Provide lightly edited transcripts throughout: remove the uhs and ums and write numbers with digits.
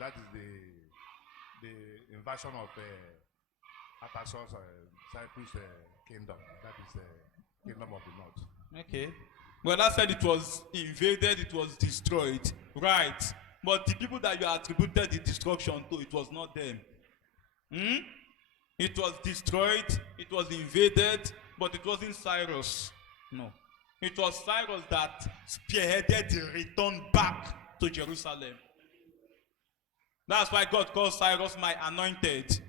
That is the invasion of Atas's Cyprus kingdom. That is the kingdom of the north. Okay. Well, I said it was invaded, it was destroyed. Right. But the people that you attributed the destruction to, it was not them. It was destroyed, it was invaded, but it wasn't Cyrus. No. It was Cyrus that spearheaded the return back to Jerusalem. That's why God calls Cyrus my anointed,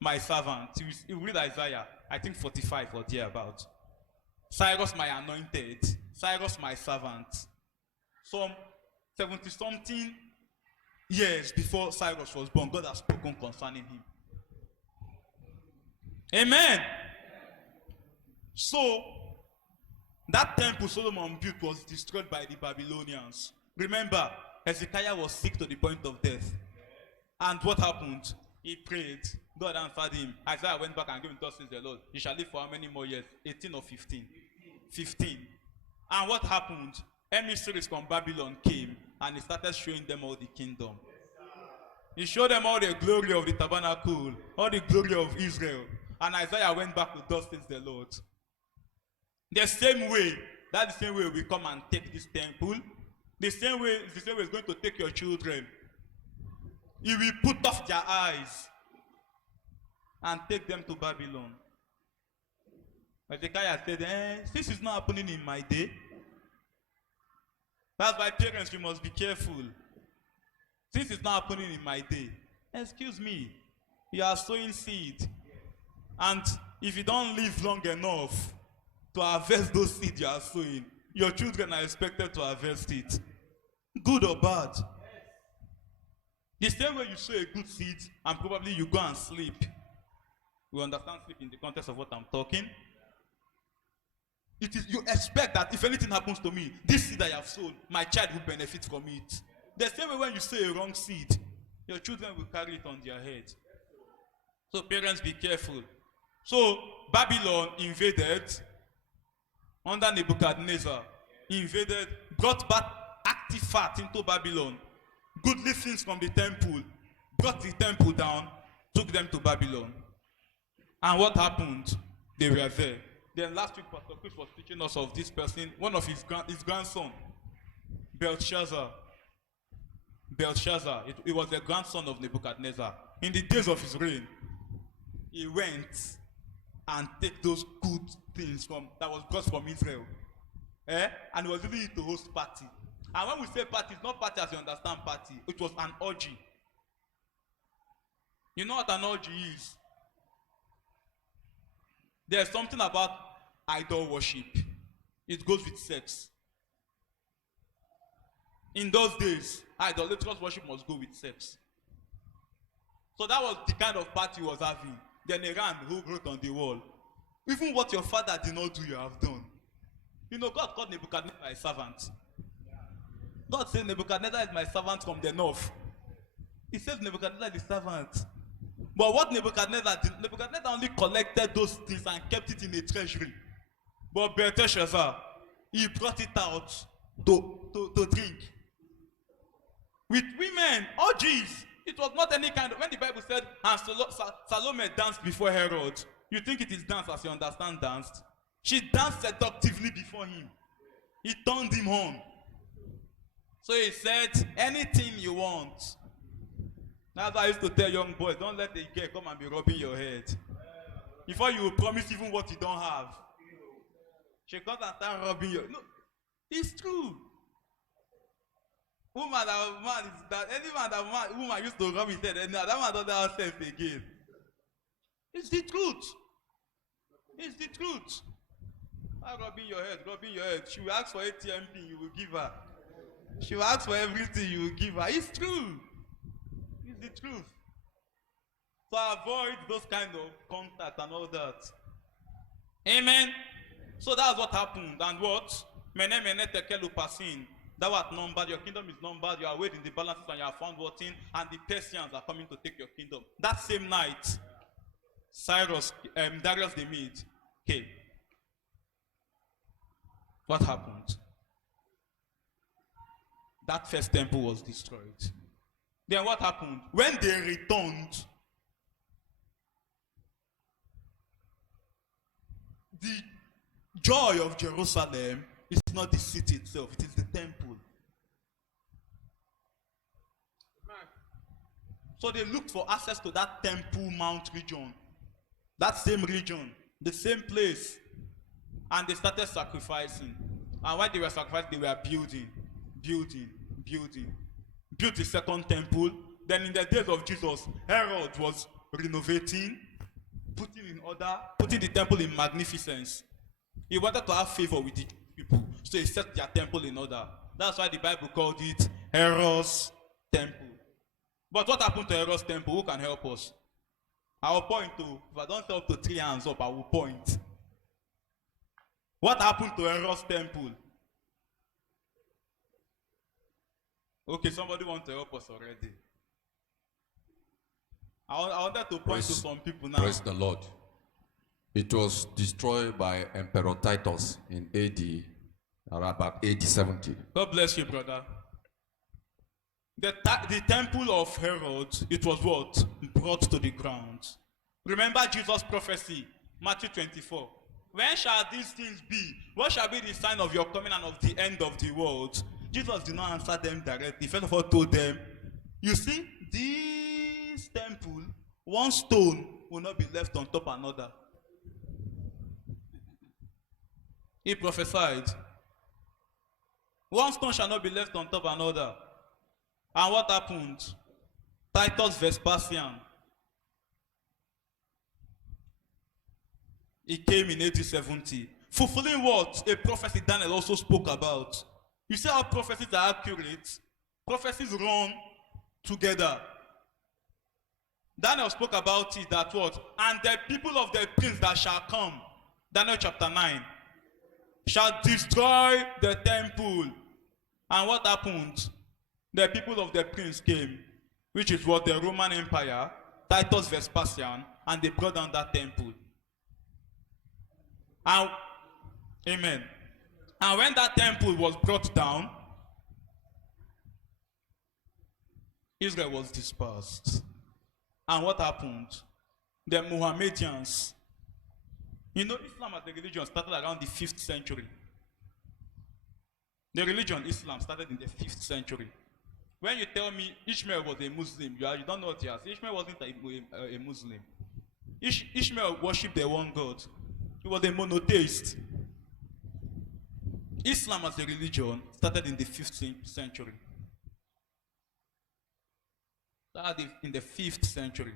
my servant. You read Isaiah, I think 45 or thereabout. Cyrus my anointed, Cyrus my servant. Some 70-something years before Cyrus was born, God has spoken concerning him. Amen. So, that temple Solomon built was destroyed by the Babylonians. Remember, Hezekiah was sick to the point of death. And what happened? He prayed. God answered him. Isaiah went back and gave him thus says the Lord. You shall live for how many more years? 18 or 15? 15. And what happened? Emissaries from Babylon came and he started showing them all the kingdom. He showed them all the glory of the tabernacle, all the glory of Israel. And Isaiah went back to thus says the Lord. The same way, that's the same way we come and take this temple. The same way is going to take your children. He will put off their eyes and take them to Babylon. Hezekiah said, this is not happening in my day. That's why parents, you must be careful. This is not happening in my day. Excuse me, you are sowing seed. And if you don't live long enough to harvest those seeds you are sowing, your children are expected to harvest it. Good or bad. The same way you sow a good seed and probably you go and sleep. We understand sleep in the context of what I'm talking. It is, you expect that if anything happens to me, this seed I have sown, my child will benefit from it. The same way when you sow a wrong seed, your children will carry it on their head. So parents, be careful. So Babylon invaded under Nebuchadnezzar, invaded, brought back artifacts into Babylon, goodly things from the temple, brought the temple down, took them to Babylon. And what happened? They were there. Then last week, Pastor Chris was teaching us of this person, one of his grandson, Belshazzar. It was the grandson of Nebuchadnezzar. In the days of his reign, he went and take those good things that was brought from Israel. And he was using it to host party. And when we say party, it's not party as you understand party. It was an orgy. You know what an orgy is? There's something about idol worship. It goes with sex. In those days, idolatrous worship must go with sex. So that was the kind of party he was having. Then a ram who wrote on the wall, even what your father did not do, you have done. You know, God called Nebuchadnezzar a servant. God said Nebuchadnezzar is my servant from the north. He says Nebuchadnezzar is the servant. But what Nebuchadnezzar did, Nebuchadnezzar only collected those things and kept it in a treasury. But Belteshazzar, he brought it out to drink. With women, orgies. It was not any kind of, when the Bible said, and Salome danced before Herod, you think it is dance as you understand danced? She danced seductively before him. He turned him on. So he said, anything you want. That's why I used to tell young boys, don't let the girl come and be rubbing your head. Before you will promise even what you don't have. She comes and starts rubbing your... No, it's true. Any man that woman used to rub his head, and that man doesn't have sense again. It's the truth. It's the truth. Rubbing your head. She will ask for ATM pin, you will give her. She will ask for everything, you will give her. It's true. It's the truth. So avoid those kind of contact and all that. Amen. So that's what happened. And what? Mene tekelu pasin. That was numbered. Your kingdom is numbered. You are weighed in the balances and you are found wanting. And the Persians are coming to take your kingdom. That same night, Darius the Mede came. What happened? That first temple was destroyed. Then what happened? When they returned, the joy of Jerusalem is not the city itself, it is the temple. So they looked for access to that Temple Mount region, that same region, the same place. And they started sacrificing. And while they were sacrificing, they were building. Built the second temple. Then in the days of Jesus, Herod was renovating, putting in order, putting the temple in magnificence. He wanted to have favor with the people. So he set their temple in order. That's why the Bible called it Herod's temple. But what happened to Herod's temple? Who can help us? I will point to, if I don't help to 3 hands up, I will point. What happened to Herod's temple? Okay, somebody wants to help us already. I wanted to point to some people now. Praise the Lord. It was destroyed by Emperor Titus in AD, around about AD 70. God bless you, brother. The temple of Herod, it was what? Brought to the ground. Remember Jesus' prophecy, Matthew 24. When shall these things be? What shall be the sign of your coming and of the end of the world? Jesus did not answer them directly. First of all, told them, you see, this temple, one stone will not be left on top of another. He prophesied, one stone shall not be left on top of another. And what happened? Titus Vespasian, he came in AD 70, fulfilling what a prophecy Daniel also spoke about. You see how prophecies are accurate? Prophecies run together. Daniel spoke about it, that what? And the people of the prince that shall come, Daniel chapter 9, shall destroy the temple. And what happened? The people of the prince came, which is what? The Roman Empire, Titus Vespasian, and they brought down that temple. And, amen. And when that temple was brought down, Israel was dispersed. And what happened? The Mohammedans, you know, Islam as a religion started around the 5th century. The religion Islam started in the 5th century. When you tell me Ishmael was a Muslim, you don't know what you are. Ishmael wasn't a Muslim. Ishmael worshipped the one God. He was a monotheist. Islam as a religion started in the 5th century. Started in the 5th century.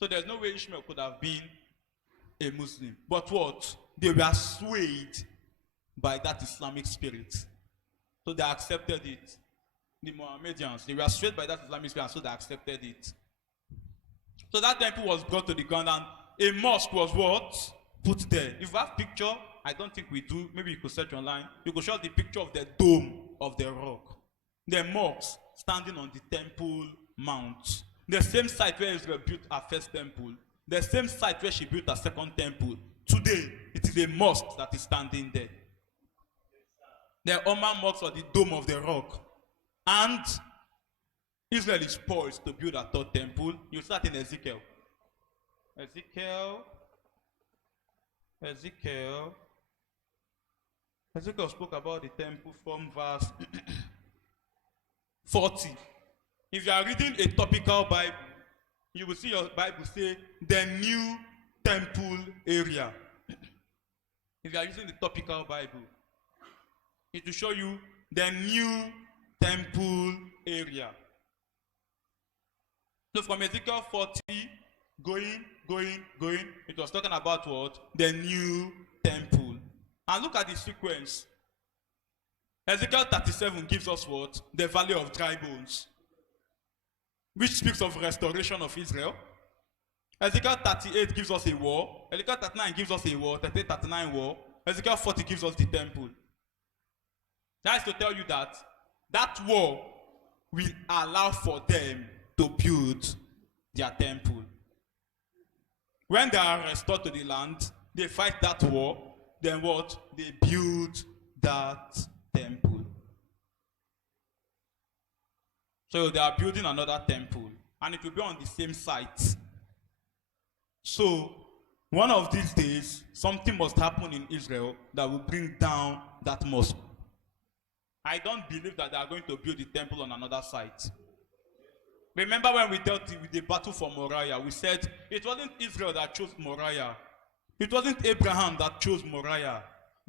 So there's no way Ishmael could have been a Muslim. But what? They were swayed by that Islamic spirit. So they accepted it. The Mohammedans, they were swayed by that Islamic spirit, so they accepted it. So that temple was brought to the ground, and a mosque was what? Put there. If you have picture, I don't think we do, maybe you could search online, you could show the picture of the dome of the rock. The mosque standing on the Temple Mount. The same site where Israel built her first temple. The same site where she built her second temple. Today, it is a mosque that is standing there. The Oman mosque or the dome of the rock. And Israel is poised to build a third temple. You start in Ezekiel. Ezekiel spoke about the temple from verse 40. If you are reading a topical Bible, you will see your Bible say the new temple area. If you are using the topical Bible, it will show you the new temple area. So from Ezekiel 40, going, it was talking about what? The new temple. And look at the sequence. Ezekiel 37 gives us what? The valley of dry bones, which speaks of restoration of Israel. Ezekiel 38 gives us a war. Ezekiel 39 gives us a war. 38, 39 war. Ezekiel 40 gives us the temple. That is to tell you that that war will allow for them to build their temple. When they are restored to the land, they fight that war. Then what? They build that temple. So they are building another temple, and it will be on the same site. So one of these days, something must happen in Israel that will bring down that mosque. I don't believe that they are going to build the temple on another site. Remember when we dealt with the battle for Moriah, we said it wasn't Israel that chose Moriah. It wasn't Abraham that chose Moriah.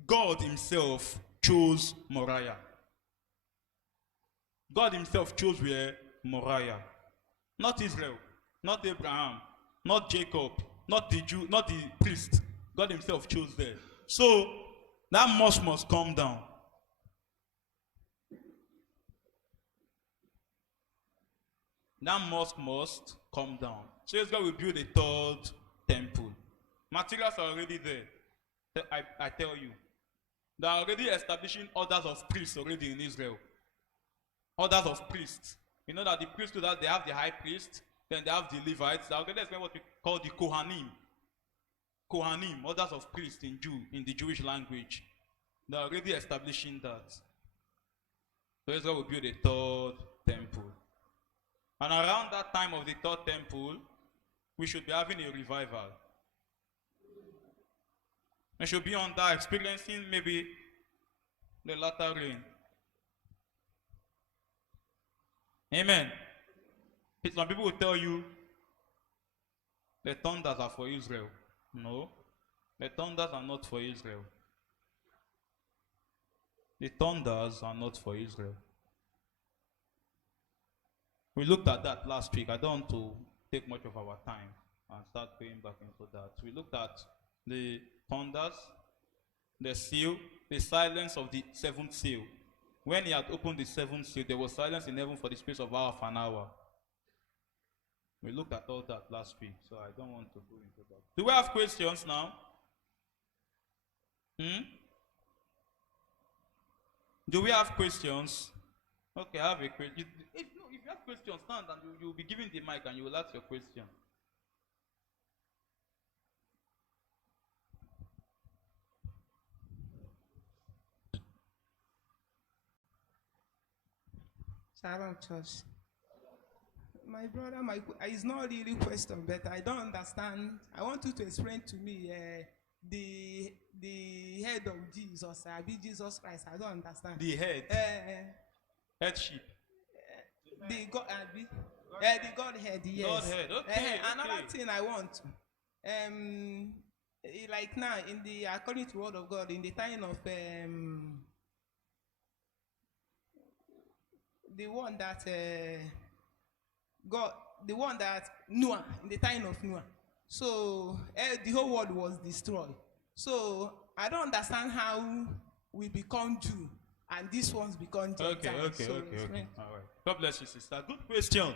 God himself chose Moriah. God himself chose where? Moriah. Not Israel, not Abraham, not Jacob, not the Jew, not the priest. God himself chose there. So that mosque must come down. That mosque must come down. So Israel will build a third temple. Materials are already there. I tell you. They are already establishing orders of priests already in Israel. Orders of priests. You know that the priests do that, they have the high priest, then they have the Levites. They are already explaining what we call the Kohanim. Kohanim, orders of priests in the Jewish language. They are already establishing that. So Israel will build a third temple. And around that time of the third temple, we should be having a revival. We should be on that, experiencing maybe the latter rain. Amen. Some people will tell you the thunders are for Israel. No, the thunders are not for Israel. The thunders are not for Israel. We looked at that last week. I don't want to take much of our time and start going back into that. We looked at the thunders, the seal, the silence of the seventh seal. When he had opened the seventh seal, there was silence in heaven for the space of half an hour. We looked at all that last week, so I don't want to go into that. Do we have questions now? Do we have questions? Okay, I have a question. If you have questions, stand and you'll be given the mic and you will ask your question. Shalom, church. My brother, it's not really a question, but I don't understand. I want you to explain to me the head of Jesus, be Jesus Christ. I don't understand. The head. Headship. The Godhead, yes. Godhead, okay. Another thing I want, like now, according to the word of God, in the time of the one that Noah, in the time of Noah. So the whole world was destroyed. So I don't understand how we become Jew and these ones become Gentiles. Okay. All right. God bless you, sister. Good question.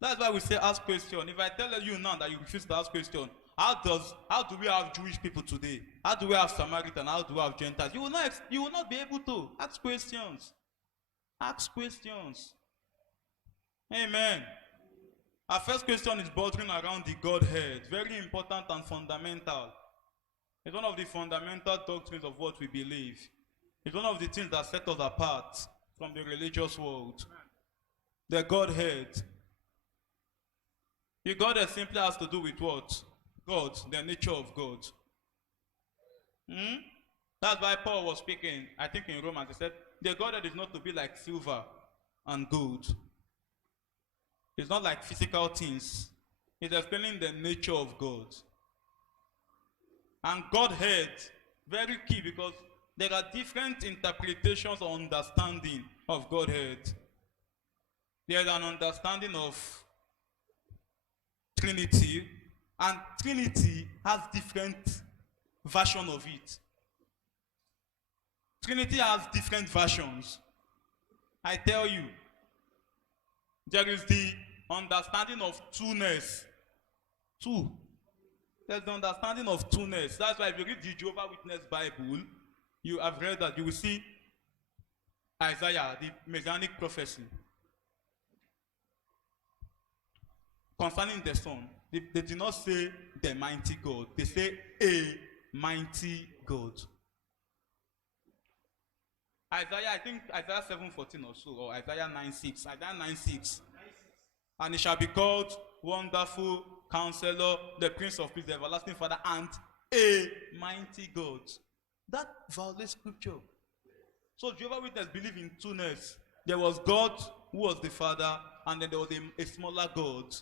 That's why we say ask question. If I tell you now that you refuse to ask question, how do we have Jewish people today? How do we have Samaritan? How do we have Gentiles? You will not be able to ask questions. Ask questions. Amen. Our first question is bordering around the Godhead. Very important and fundamental. It's one of the fundamental doctrines of what we believe. It's one of the things that set us apart from the religious world. The Godhead. The Godhead simply has to do with what? God, the nature of God. That's why Paul was speaking, I think in Romans, he said, the Godhead is not to be like silver and gold. It's not like physical things. It's explaining the nature of God. And Godhead, very key, because there are different interpretations or understanding of Godhead. There's an understanding of Trinity, and Trinity has different versions of it. Trinity has different versions. I tell you, there is the understanding of two-ness. Two. There's the understanding of two-ness. That's why if you read the Jehovah's Witness Bible, you have read that you will see Isaiah, the messianic prophecy. Concerning the Son, they do not say the mighty God. They say a mighty God. Isaiah, I think Isaiah 7:14 or so, or Isaiah 9:6. Isaiah 9:6. And it shall be called Wonderful Counselor, the Prince of Peace, the Everlasting Father, and a Mighty God. That violates scripture. So Jehovah's Witnesses believe in two-ness. There was God, who was the Father, and then there was a smaller God,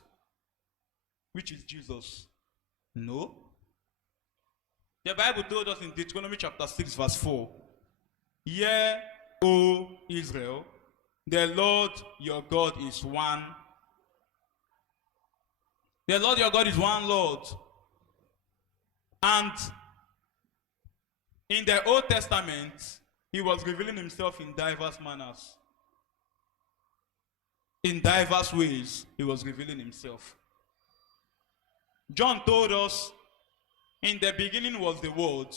which is Jesus. No. The Bible told us in Deuteronomy chapter 6 verse 4, Hear, O Israel, the Lord your God is one. The Lord your God is one Lord. And in the Old Testament, he was revealing himself in diverse manners. In diverse ways, he was revealing himself. John told us, in the beginning was the Word,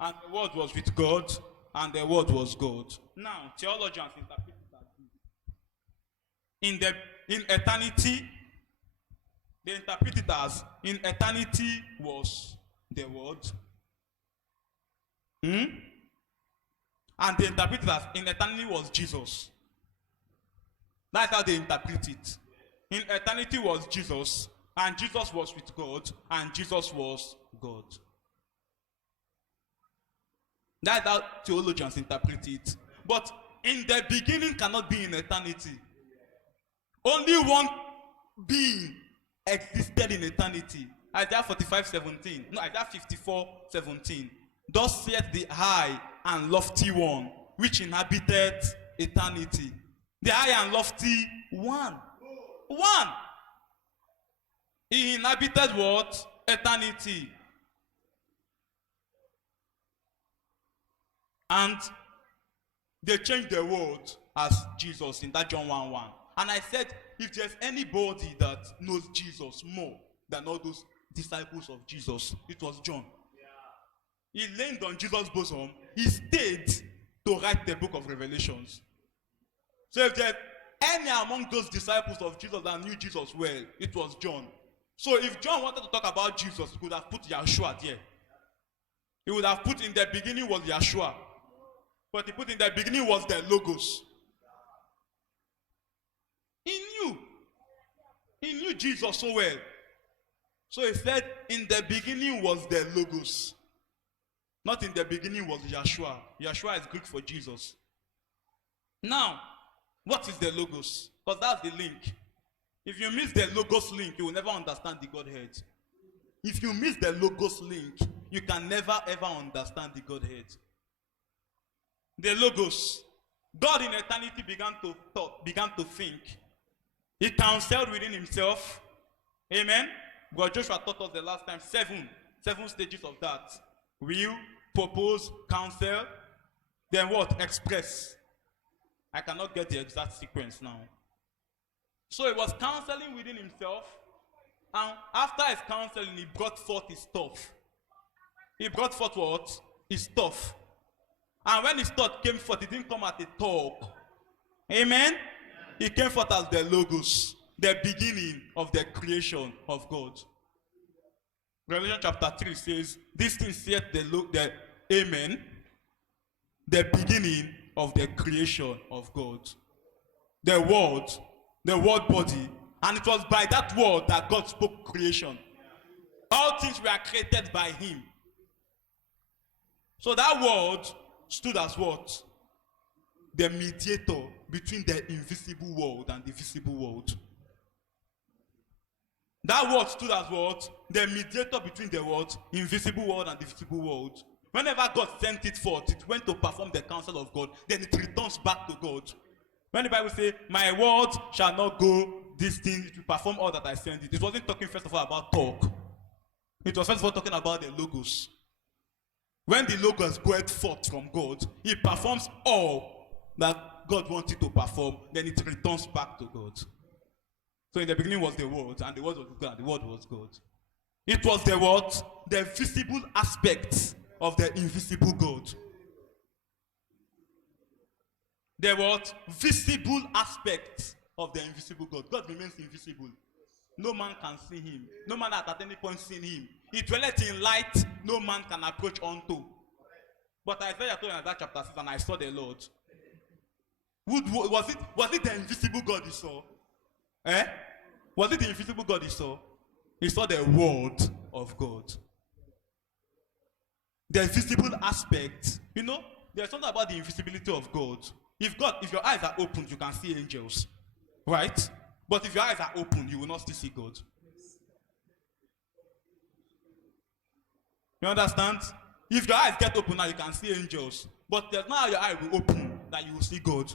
and the Word was with God, and the Word was God. Now, theologians interpret it as in eternity, they interpret it as in eternity was the Word. And they interpret it as in eternity was Jesus. That's how they interpret it. In eternity was Jesus, and Jesus was with God, and Jesus was God. That's how theologians interpret it. But in the beginning cannot be in eternity. Only one being existed in eternity. Isaiah 45:17. No, Isaiah 54:17. Thus saith the high and lofty one, which inhabited eternity. The high and lofty one. One. He inhabited what? Eternity. And they changed the word as Jesus in that John 1:1. And I said, if there's anybody that knows Jesus more than all those disciples of Jesus, it was John. He leaned on Jesus' bosom. He stayed to write the book of Revelations. So if there's any among those disciples of Jesus that knew Jesus well, it was John. So if John wanted to talk about Jesus, he could have put Yeshua there. He would have put in the beginning was Yeshua. But he put in the beginning was the Logos. He knew Jesus so well. So he said, in the beginning was the Logos. Not in the beginning was Yeshua. Yeshua is Greek for Jesus. Now, what is the Logos? Because that's the link. If you miss the Logos link, you will never understand the Godhead. If you miss the Logos link, you can never ever understand the Godhead. The Logos. God in eternity began to thought, began to think. He counseled within himself. Amen. God Joshua taught us the last time seven stages of that. Will, propose, counsel, then what? Express. I cannot get the exact sequence now. So he was counseling within himself, and after his counseling, he brought forth his stuff. He brought forth what? His stuff. And when his thought came forth, it didn't come as a talk. Amen? It came forth as the Logos, the beginning of the creation of God. Revelation chapter 3 says, this thing saith the Amen, the beginning of the creation of God. The word body, and it was by that word that God spoke creation. All things were created by him. So that word stood as what? The mediator between the invisible world and the visible world. That word stood as what? The mediator between the world, invisible world and the visible world. Whenever God sent it forth, it went to perform the counsel of God, then it returns back to God. When the Bible says, my word shall not go this thing, it will perform all that I send it. It wasn't talking first of all about talk. It was first of all talking about the Logos. When the Logos goeth forth from God, he performs all that God wanted to perform, then it returns back to God. So in the beginning was the Word, and the Word was God, and the Word was God. It was the what? The visible aspects of the invisible God. The what? Visible aspects of the invisible God. God remains invisible. No man can see him. No man has at any point seen him. He dwelleth in light, no man can approach unto. But Isaiah told in that chapter 6, and I saw the Lord. Was it the invisible God he saw? Eh? Was it the invisible God he saw? He saw the word of God. The visible aspect. You know, there's something about the invisibility of God. If your eyes are opened, you can see angels. Right? But if your eyes are open, you will not still see God. You understand? If your eyes get open now, you can see angels. But there's not how your eye will open that you will see God.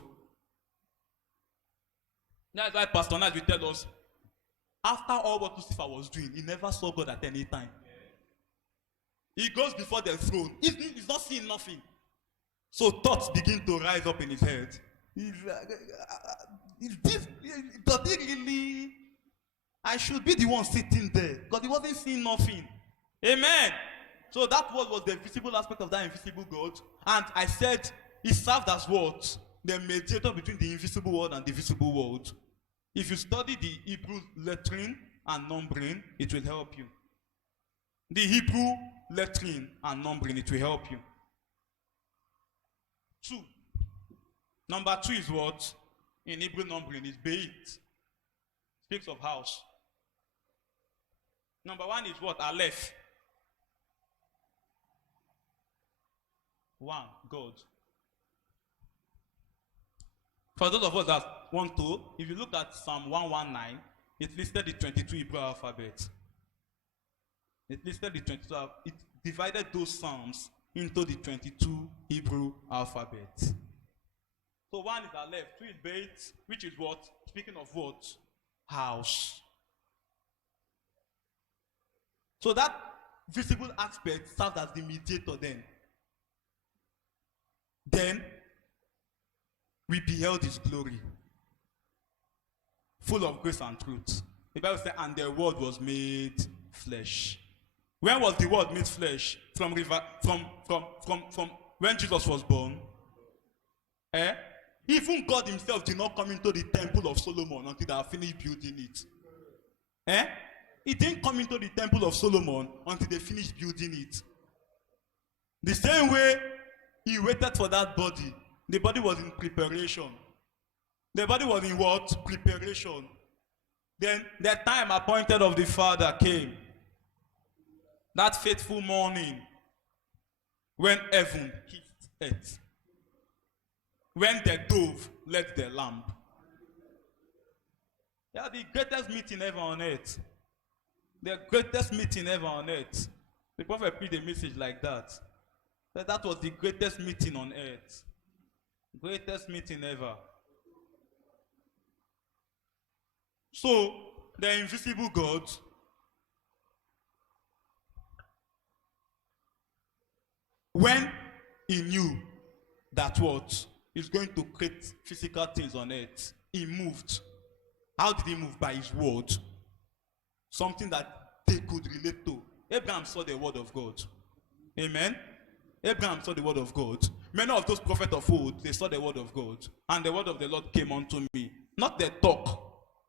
That's why Pastor Knight will tell us, after all what Lucifer was doing, he never saw God at any time. He goes before the throne. He's not seeing nothing. So thoughts begin to rise up in his head. Does he really? I should be the one sitting there. Because he wasn't seeing nothing. Amen. So that word was the visible aspect of that invisible God. And I said, he served as what? The mediator between the invisible world and the visible world. If you study the Hebrew lettering and numbering, it will help you. The Hebrew lettering and numbering, it will help you. 2. Number 2 is what? In Hebrew numbering is Beit. Speaks of house. Number 1 is what? Aleph. 1, God. For those of us that want to, if you look at Psalm 119, it listed the 22 Hebrew alphabet. It listed the 22, it divided those Psalms into the 22 Hebrew alphabet. So 1 is Aleph, 2 is Beit, which is what? Speaking of what? House. So that visible aspect served as the mediator then. Then, we beheld his glory, full of grace and truth. The Bible says, and the word was made flesh. When was the word made flesh? From when Jesus was born. Even God himself did not come into the temple of Solomon until they have finished building it. He didn't come into the temple of Solomon until they finished building it. The same way he waited for that body. The body was in preparation. The body was in what? Preparation. Then the time appointed of the Father came. That fateful morning when heaven hit earth. When the dove led the lamb. Yeah, the greatest meeting ever on earth. The greatest meeting ever on earth. The prophet preached a message like that. That was the greatest meeting on earth. Greatest meeting ever. So, the invisible God when he knew that what is going to create physical things on earth, he moved. How did he move? By his word. Something that they could relate to. Abraham saw the word of God. Amen. Abraham saw the word of God. Many of those prophets of old, they saw the word of God. And the word of the Lord came unto me. Not the talk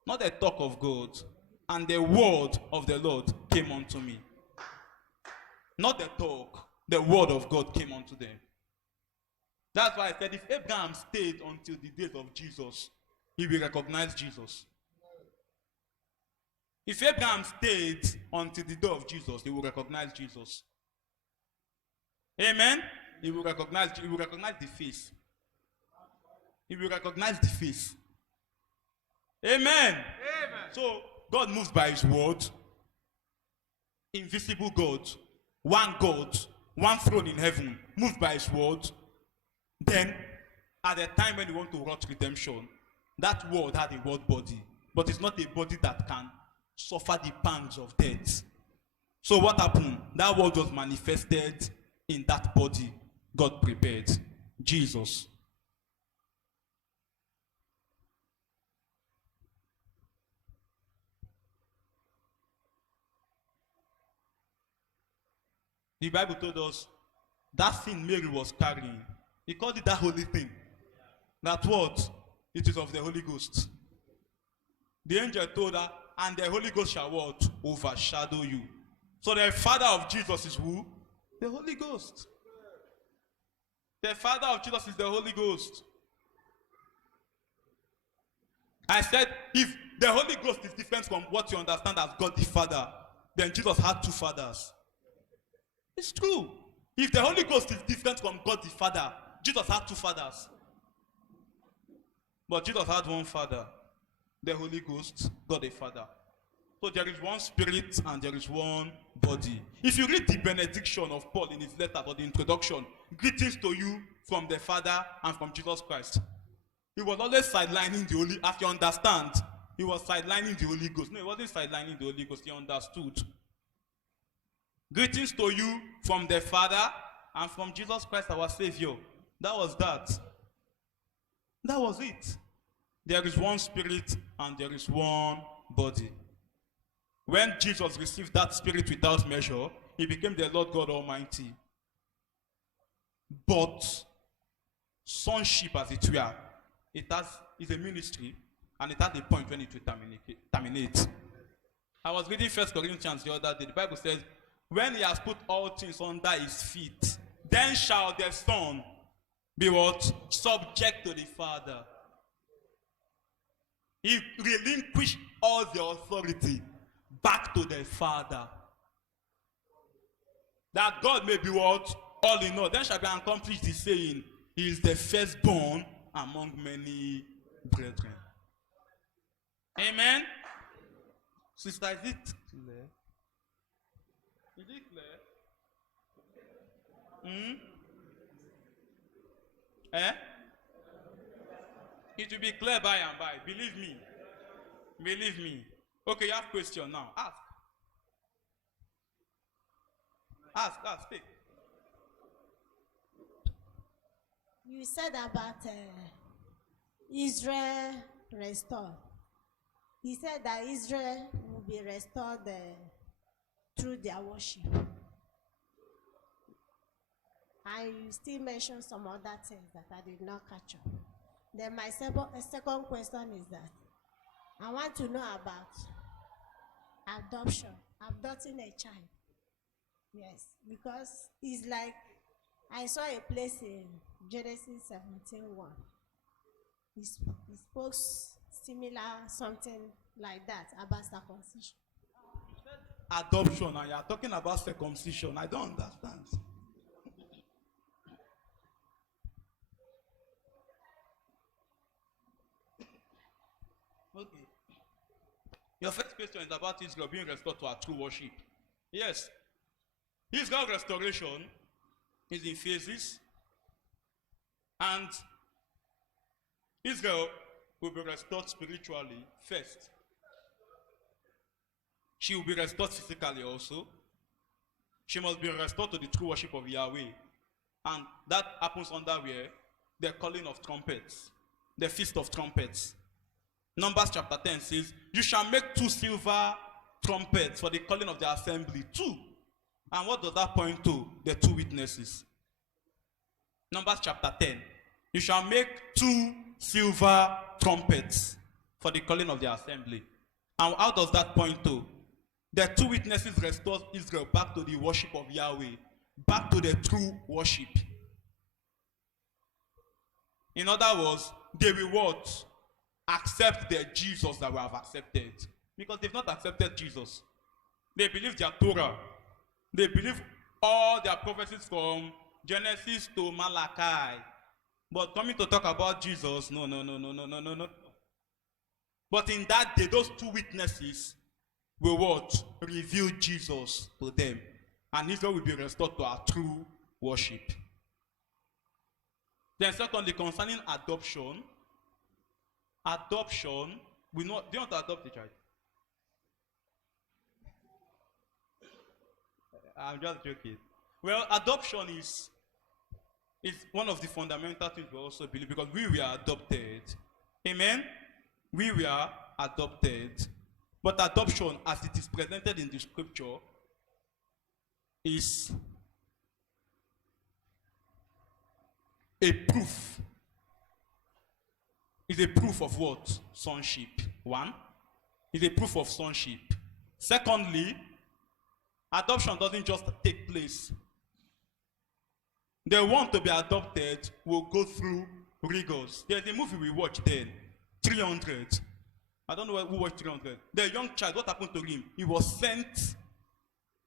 of God. And the word of the Lord came unto me. Not the talk, the word of God came unto them. That's why I said if Abraham stayed until the days of Jesus, he will recognize Jesus. If Abraham stayed until the day of Jesus, he will recognize Jesus. Amen? He will recognize the face. He will recognize the face. Amen. Amen. So God moves by his word. Invisible God, one throne in heaven, moved by his word. Then, at the time when you want to wrought redemption, that word had a word body, but it's not a body that can suffer the pangs of death. So what happened? That word was manifested in that body God prepared. Jesus. The Bible told us that thing Mary was carrying, he called it that holy thing. That what? It is of the Holy Ghost. The angel told her, and the Holy Ghost shall what? Overshadow you. So the father of Jesus is who? The Holy Ghost. The father of Jesus is the Holy Ghost. I said, if the Holy Ghost is different from what you understand as God the Father, then Jesus had two fathers. It's true. If the Holy Ghost is different from God the Father, Jesus had two fathers. But Jesus had one father, the Holy Ghost, God the Father. So there is one spirit and there is one body. If you read the benediction of Paul in his letter or the introduction, greetings to you from the Father and from Jesus Christ. He was always sidelining the Holy, as you understand, he was sidelining the Holy Ghost. No, he wasn't sidelining the Holy Ghost, he understood. Greetings to you from the Father and from Jesus Christ our Savior. That was that. That was it. There is one spirit and there is one body. When Jesus received that spirit without measure, he became the Lord God Almighty. But sonship, as it were, is a ministry, and it has a point when it will terminate. I was reading 1 Corinthians the other day. The Bible says, when he has put all things under his feet, then shall the Son be what? Subject to the Father. He relinquished all the authority back to the Father. That God may be what? All in all. Then shall be accomplished the saying, he is the firstborn among many brethren. Amen? Sister, is it clear? Is it clear? It will be clear by and by. Believe me. Believe me. Okay, you have question now. Ask. Speak. You said about Israel restored. He said that Israel will be restored through their worship. And you still mentioned some other things that I did not catch up. Then my second question is that I want to know about adoption, adopting a child. Yes, because it's like I saw a place in Genesis 17:1. It spoke similar, something like that, about circumcision. Adoption, and you are talking about circumcision. I don't understand. Okay. Your first question is about Israel being restored to our true worship. Yes. Israel restoration is in phases. And Israel will be restored spiritually first. She will be restored physically also. She must be restored to the true worship of Yahweh. And that happens under where? The calling of trumpets. The feast of trumpets. Numbers chapter 10 says, you shall make 2 silver trumpets for the calling of the assembly. 2. And what does that point to? The 2 witnesses. Numbers chapter 10. You shall make 2 silver trumpets for the calling of the assembly. And how does that point to? The 2 witnesses restore Israel back to the worship of Yahweh. Back to the true worship. In other words, they will what? Accept the Jesus that we have accepted. Because they've not accepted Jesus. They believe their Torah. They believe all their prophecies from Genesis to Malachi. But coming to talk about Jesus, no. But in that day, those 2 witnesses will what? Reveal Jesus to them. And Israel will be restored to our true worship. Then secondly, concerning adoption, we know, do you want to adopt a child? I'm just joking. Well, adoption is one of the fundamental things we also believe, because we were adopted. Amen? We were adopted. But adoption, as it is presented in the scripture, is a proof. Is a proof of what? Sonship. 1. Is a proof of sonship. Secondly, adoption doesn't just take place. The one to be adopted will go through rigors. There's a movie we watched then, 300. I don't know who watched 300. The young child, what happened to him? He was sent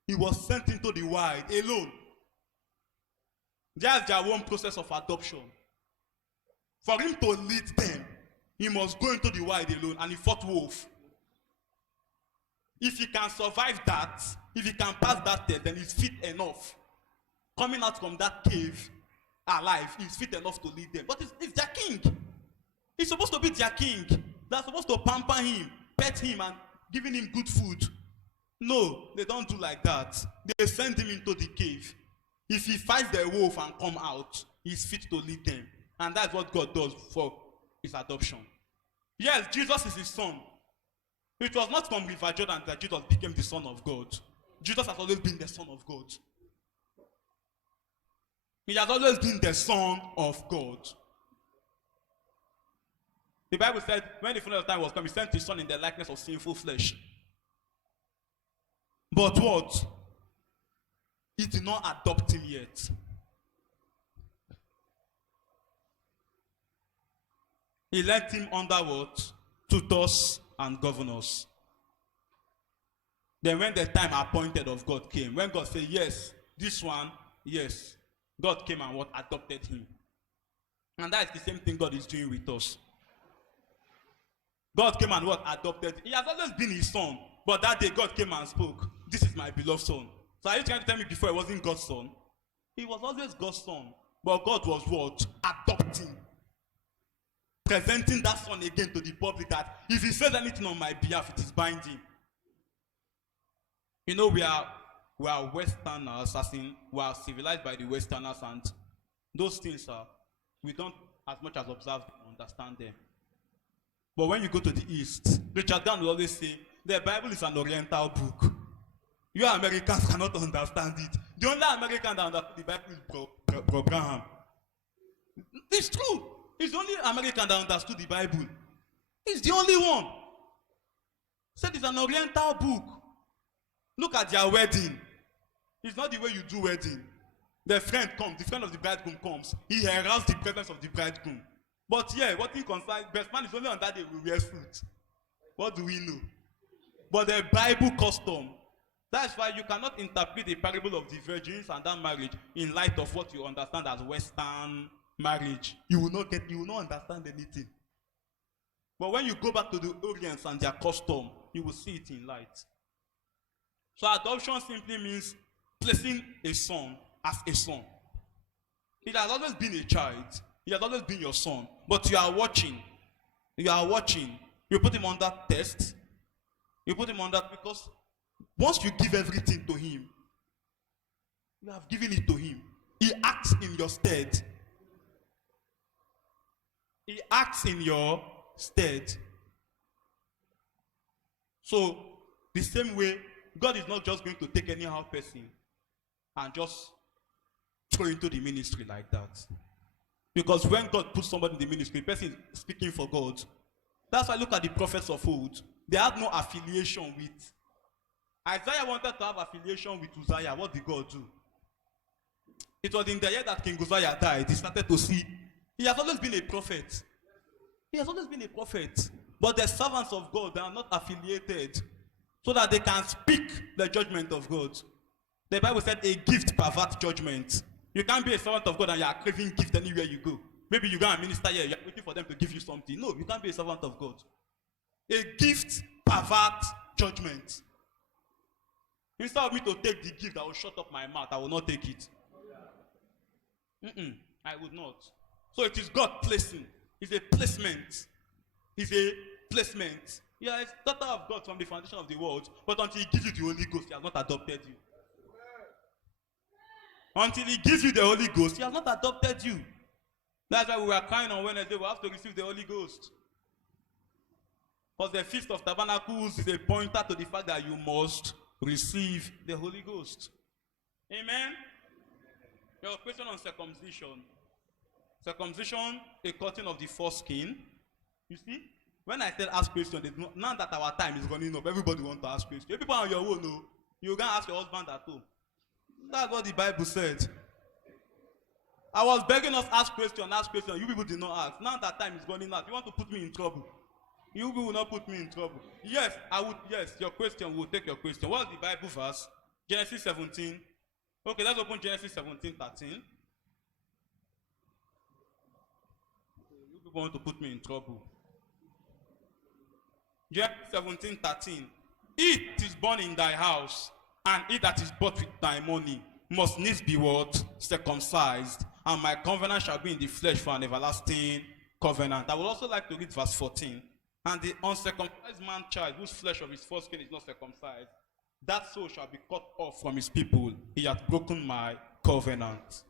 into the wild alone. That's their own process of adoption. For him to lead them, he must go into the wild alone, and he fought wolf. If he can survive that, if he can pass that test, then he's fit enough. Coming out from that cave alive, he's fit enough to lead them. But it's their king. He's supposed to be their king. They're supposed to pamper him, pet him, and giving him good food. No, they don't do like that. They send him into the cave. If he fights the wolf and come out, he's fit to lead them. And that's what God does for his adoption. Yes, Jesus is his son. It was not from River Jordan that Jesus became the son of God. Jesus has always been the son of God. He has always been the son of God. The Bible said, when the fullness of time was come, he sent his son in the likeness of sinful flesh. But what? He did not adopt him yet. He left him under what? Tutors and governors. Then when the time appointed of God came, when God said, yes, this one, yes, God came and what? Adopted him. And that is the same thing God is doing with us. God came and what? Adopted. He has always been his son. But that day God came and spoke. This is my beloved son. So are you trying to tell me before he wasn't God's son? He was always God's son. But God was what? Adopting. Presenting that son again to the public, that if he says anything on my behalf, it is binding. You know, we are Westerners, as in we are civilized by the Westerners, and those things we don't as much as observe and understand them. But when you go to the East, Richard Dan will always say, the Bible is an Oriental book. You Americans cannot understand it. The only American that understands the Bible is Bro Graham. It's true. He's the only American that understood the Bible. He's the only one. Said it's an Oriental book. Look at their wedding. It's not the way you do wedding. The friend comes, the friend of the bridegroom comes. He heralds the presence of the bridegroom. But yeah, what he concerns, best man is only on that day we wear suit. What do we know? But the Bible custom, that's why you cannot interpret the parable of the virgins and that marriage in light of what you understand as Western marriage. You will not understand anything. But when you go back to the Orient and their custom, you will see it in light. So adoption simply means placing a son as a son. It has always been a child. He has always been your son. But you are watching. You put him under test. You put him under, because once you give everything to him, you have given it to him. He acts in your stead. He acts in your stead. So, the same way, God is not just going to take anyhow person and just throw into the ministry like that. Because when God puts somebody in the ministry, the person is speaking for God. That's why look at the prophets of old. They had no affiliation with. Isaiah wanted to have affiliation with Uzziah. What did God do? It was in the year that King Uzziah died. He started to see. He has always been a prophet. He has always been a prophet. But the servants of God, they are not affiliated so that they can speak the judgment of God. The Bible said a gift perverts judgment. You can't be a servant of God and you are craving gift anywhere you go. Maybe you go and minister here, you are waiting for them to give you something. No, you can't be a servant of God. A gift perverts judgment. Instead of me to take the gift, I will shut up my mouth. I will not take it. I would not. So it is God placing. It's a placement. It's a placement. Yeah, it's daughter of God from the foundation of the world. But until he gives you the Holy Ghost, he has not adopted you. Until he gives you the Holy Ghost, he has not adopted you. That's why we were crying on Wednesday, we have to receive the Holy Ghost. Because the Feast of Tabernacles is a pointer to the fact that you must receive the Holy Ghost. Amen? Your question on circumcision. Circumcision, a cutting of the foreskin. You see? When I said ask questions, now that our time is running up, everybody wants to ask questions. You people on your own, no, you can ask your husband at home. That's what the Bible said. I was begging us ask questions. You people did not ask. Now that time is running out. You want to put me in trouble. You will not put me in trouble. Yes, I would. Yes, your question, we'll take your question. What's the Bible verse? Genesis 17. Okay, let's open Genesis 17:13. You people want to put me in trouble. Genesis 17:13. It is born in thy house, and it that is bought with thy money must needs be what? Circumcised. And my covenant shall be in the flesh for an everlasting covenant. I would also like to read verse 14. And the uncircumcised man child, whose flesh of his foreskin is not circumcised, that soul shall be cut off from his people. He hath broken my covenant.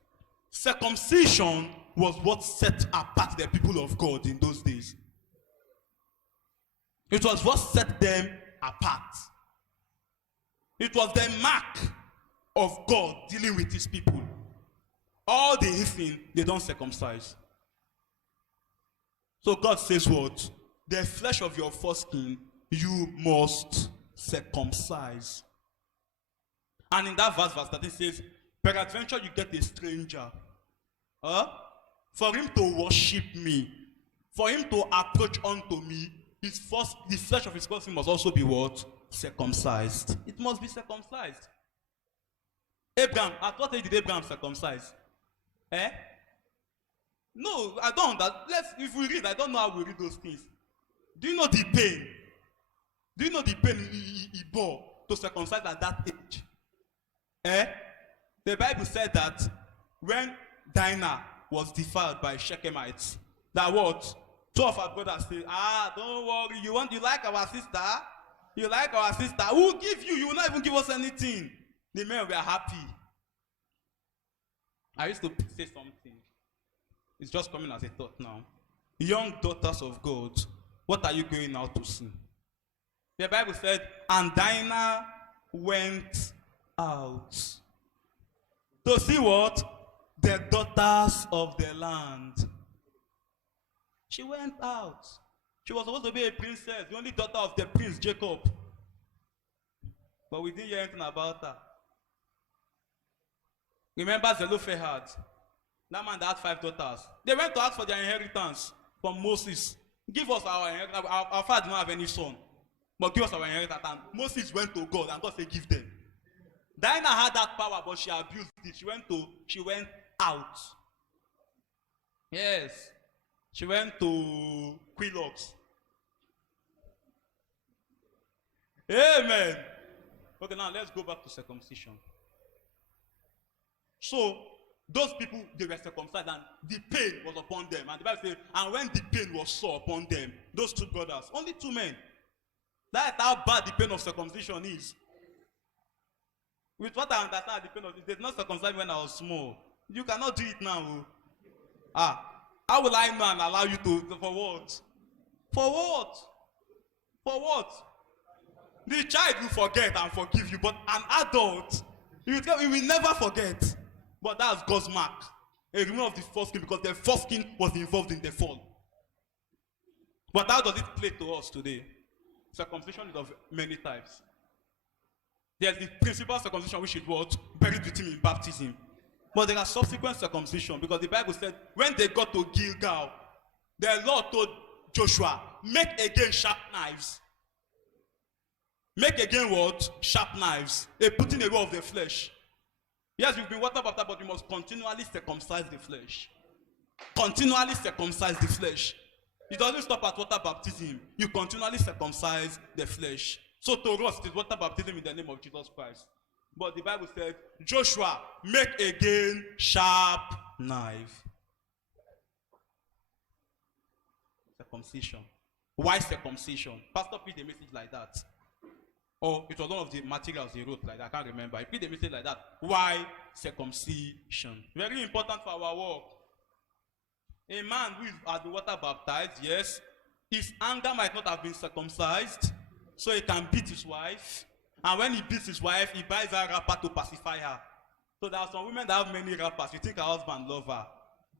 Circumcision was what set apart the people of God in those days. It was what set them apart. It was the mark of God dealing with his people. All the heathen, they don't circumcise. So God says what? The flesh of your foreskin, you must circumcise. And in that verse 13 says, peradventure you get a stranger. For him to worship me, for him to approach unto me, the flesh of his foreskin must also be what? Circumcised. It must be circumcised. Abraham, at what age did Abraham circumcise? No, I don't. If we read, I don't know how we read those things. Do you know the pain? Do you know the pain he bore to circumcise at that age? The Bible said that when Dinah was defiled by Shechemites, that what? Two of our brothers said, don't worry, you like our sister? You like our sister? We'll give you. You will not even give us anything. The men were happy. I used to say something. It's just coming as a thought now. Young daughters of God, what are you going out to see? The Bible said, and Dinah went out to see what? The daughters of the land. She went out. She was supposed to be a princess, the only daughter of the prince Jacob. But we didn't hear anything about her. Remember Zelophehad? That man that had 5 daughters. They went to ask for their inheritance from Moses. Give us our inheritance. Our father did not have any son. But give us our inheritance. And Moses went to God and God said, give them. Dinah had that power, but she abused it. She went out. Yes. She went to Quilox. Amen. Okay, now let's go back to circumcision. So, those people, they were circumcised and the pain was upon them. And the Bible says, and when the pain was sore upon them, those 2 brothers, only 2 men. That's how bad the pain of circumcision is. With what I understand, the pain of it, they did not circumcise when I was small. You cannot do it now. How will I know and allow you to, for what? For what? For what? The child will forget and forgive you, but an adult, he will never forget. But that's God's mark. A removal of the foreskin, because the foreskin was involved in the fall. But how does it play to us today? Circumcision is of many types. There's the principal circumcision, which is what? Buried with him in baptism. But there are subsequent circumcision, because the Bible said when they got to Gilgal, the Lord told Joshua, make again sharp knives. Make again what? Sharp knives. A putting away of the flesh. Yes, you've been water baptized, but you must continually circumcise the flesh. Continually circumcise the flesh. It doesn't stop at water baptism. You continually circumcise the flesh. So to us, it is water baptism in the name of Jesus Christ. But the Bible said, Joshua, make again sharp knife. Circumcision. Why circumcision? Pastor preached a message like that. Or it was one of the materials he wrote like that. I can't remember. He preached a message like that. Why circumcision? Very important for our work. A man who has been water baptized, yes, his anger might not have been circumcised, so he can beat his wife. And when he beats his wife, he buys a wrapper to pacify her. So there are some women that have many wrappers. You think her husband loves her.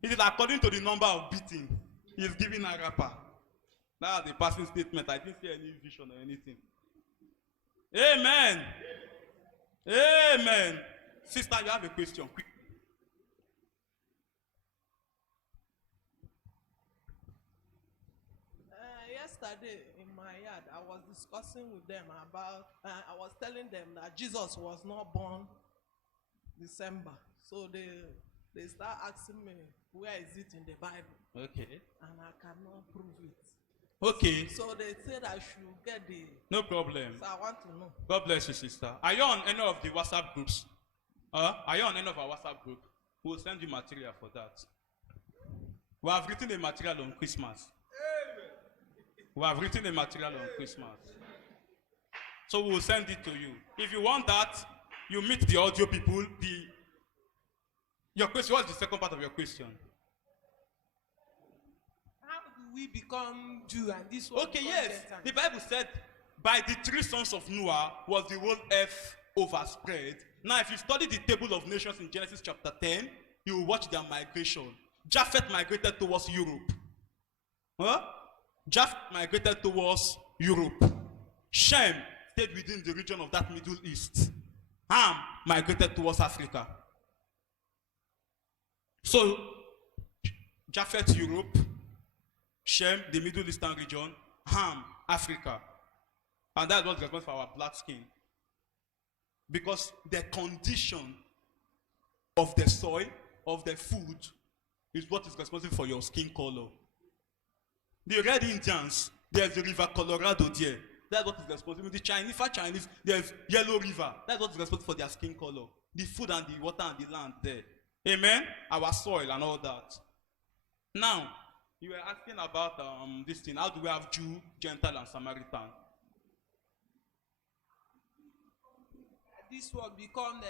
It is according to the number of beating. He is giving a wrapper. That's the passing statement. I didn't see any vision or anything. Amen. Amen. Sister, you have a question. Quick. Yesterday in was discussing with them about, I was telling them that Jesus was not born December. So they start asking me, where is it in the Bible? Okay. And I cannot prove it. Okay. So they said I should get the. No problem. So I want to know. God bless you, sister. Are you on any of the WhatsApp groups? Are you on any of our WhatsApp group? We'll send you material for that. We have written a material on Christmas. We have written a material on Christmas. So we'll send it to you. If you want that, you meet the audio people. Your question, what's the second part of your question? How do we become Jew and this one? Okay, yes. The Bible said, by the 3 sons of Noah was the whole earth overspread. Now, if you study the table of nations in Genesis chapter 10, you will watch their migration. Japheth migrated towards Europe. Japheth migrated towards Europe. Shem stayed within the region of that Middle East. Ham migrated towards Africa. So, Japheth, Europe. Shem, the Middle Eastern region. Ham, Africa. And that's what's responsible for our black skin. Because the condition of the soil, of the food, is what is responsible for your skin color. The Red Indians, there's the river Colorado there. That's what is responsible. The Chinese, for Chinese, there's Yellow River. That's what is responsible for their skin color. The food and the water and the land there. Amen? Our soil and all that. Now, you were asking about this thing. How do we have Jew, Gentile, and Samaritan? This one become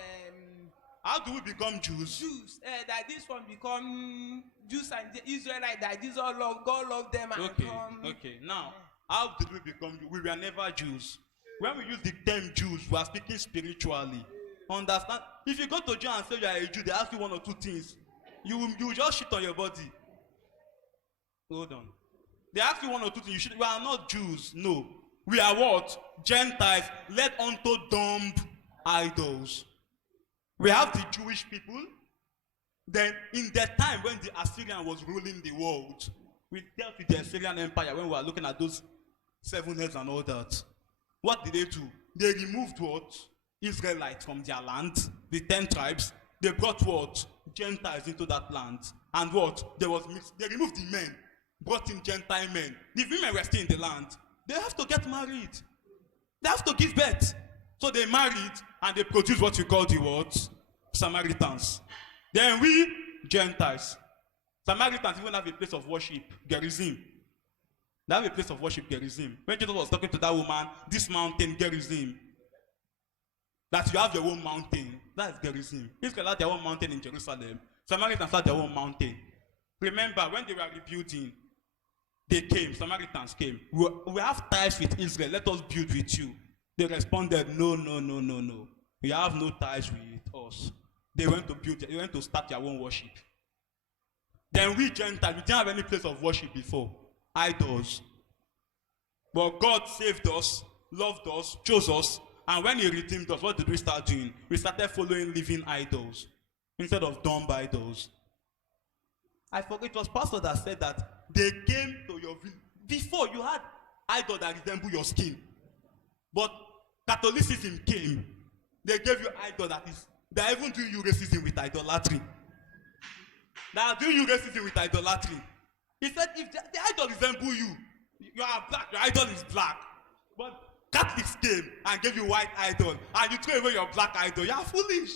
how do we become Jews? Jews. That this one become Jews and the Israelites. That this all love God love them and come. Okay. Now, how did we become Jews? We were never Jews. When we use the term Jews, we are speaking spiritually. Understand? If you go to Jew and say you are a Jew, they ask you 1 or 2 things. You will just shit on your body. Hold on. They ask you 1 or 2 things. We are not Jews. No. We are what? Gentiles led unto dumb idols. We have the Jewish people. Then in that time when the Assyrian was ruling the world, we dealt with the Assyrian Empire when we were looking at those 7 heads and all that. What did they do? They removed what? Israelites from their land, the 10 tribes. They brought what? Gentiles into that land. And what? There was mixed. They removed the men, brought in Gentile men. The women were still in the land. They have to get married. They have to give birth. So they married and they produced what we call the what? Samaritans. Then we, Gentiles. Samaritans even have a place of worship, Gerizim. They have a place of worship, Gerizim. When Jesus was talking to that woman, this mountain, Gerizim, that you have your own mountain, that's Gerizim. Israel had their own mountain in Jerusalem. Samaritans had their own mountain. Remember, when they were rebuilding, they came, Samaritans came. We have ties with Israel, let us build with you. They responded, no. You have no ties with us. They went to start their own worship. Then we Gentiles, we didn't have any place of worship before. Idols. But God saved us, loved us, chose us, and when He redeemed us, what did we start doing? We started following living idols instead of dumb idols. I forgot, it was pastor that said that they came to your village. Before, you had idols that resemble your skin. But Catholicism came. They gave you idol they are even doing you racism with idolatry. They are doing you racism with idolatry. He said, if the idol resemble you, you are black, your idol is black. But Catholics came and gave you white idol, and you throw away your black idol. You are foolish.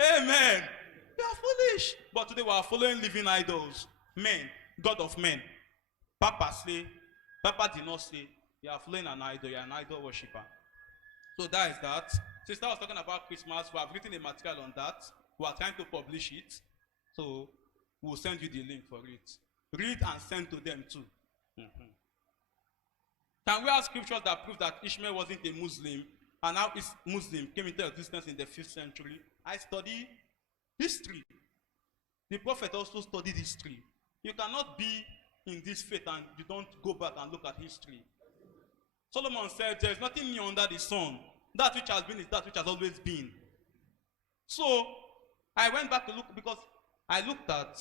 Amen. You are foolish. But today we are following living idols. Men, God of men. Papa did not say, you are following an idol, you are an idol worshiper. So that is that. Sister was talking about Christmas. We have written a material on that. We are trying to publish it. So we'll send you the link for it. Read and send to them too. Mm-hmm. Can we have scriptures that prove that Ishmael wasn't a Muslim and how Muslim came into existence in the 5th century? I study history. The prophet also studied history. You cannot be in this faith and you don't go back and look at history. Solomon said, there is nothing new under the sun. That which has been is that which has always been. So, I went back to look because I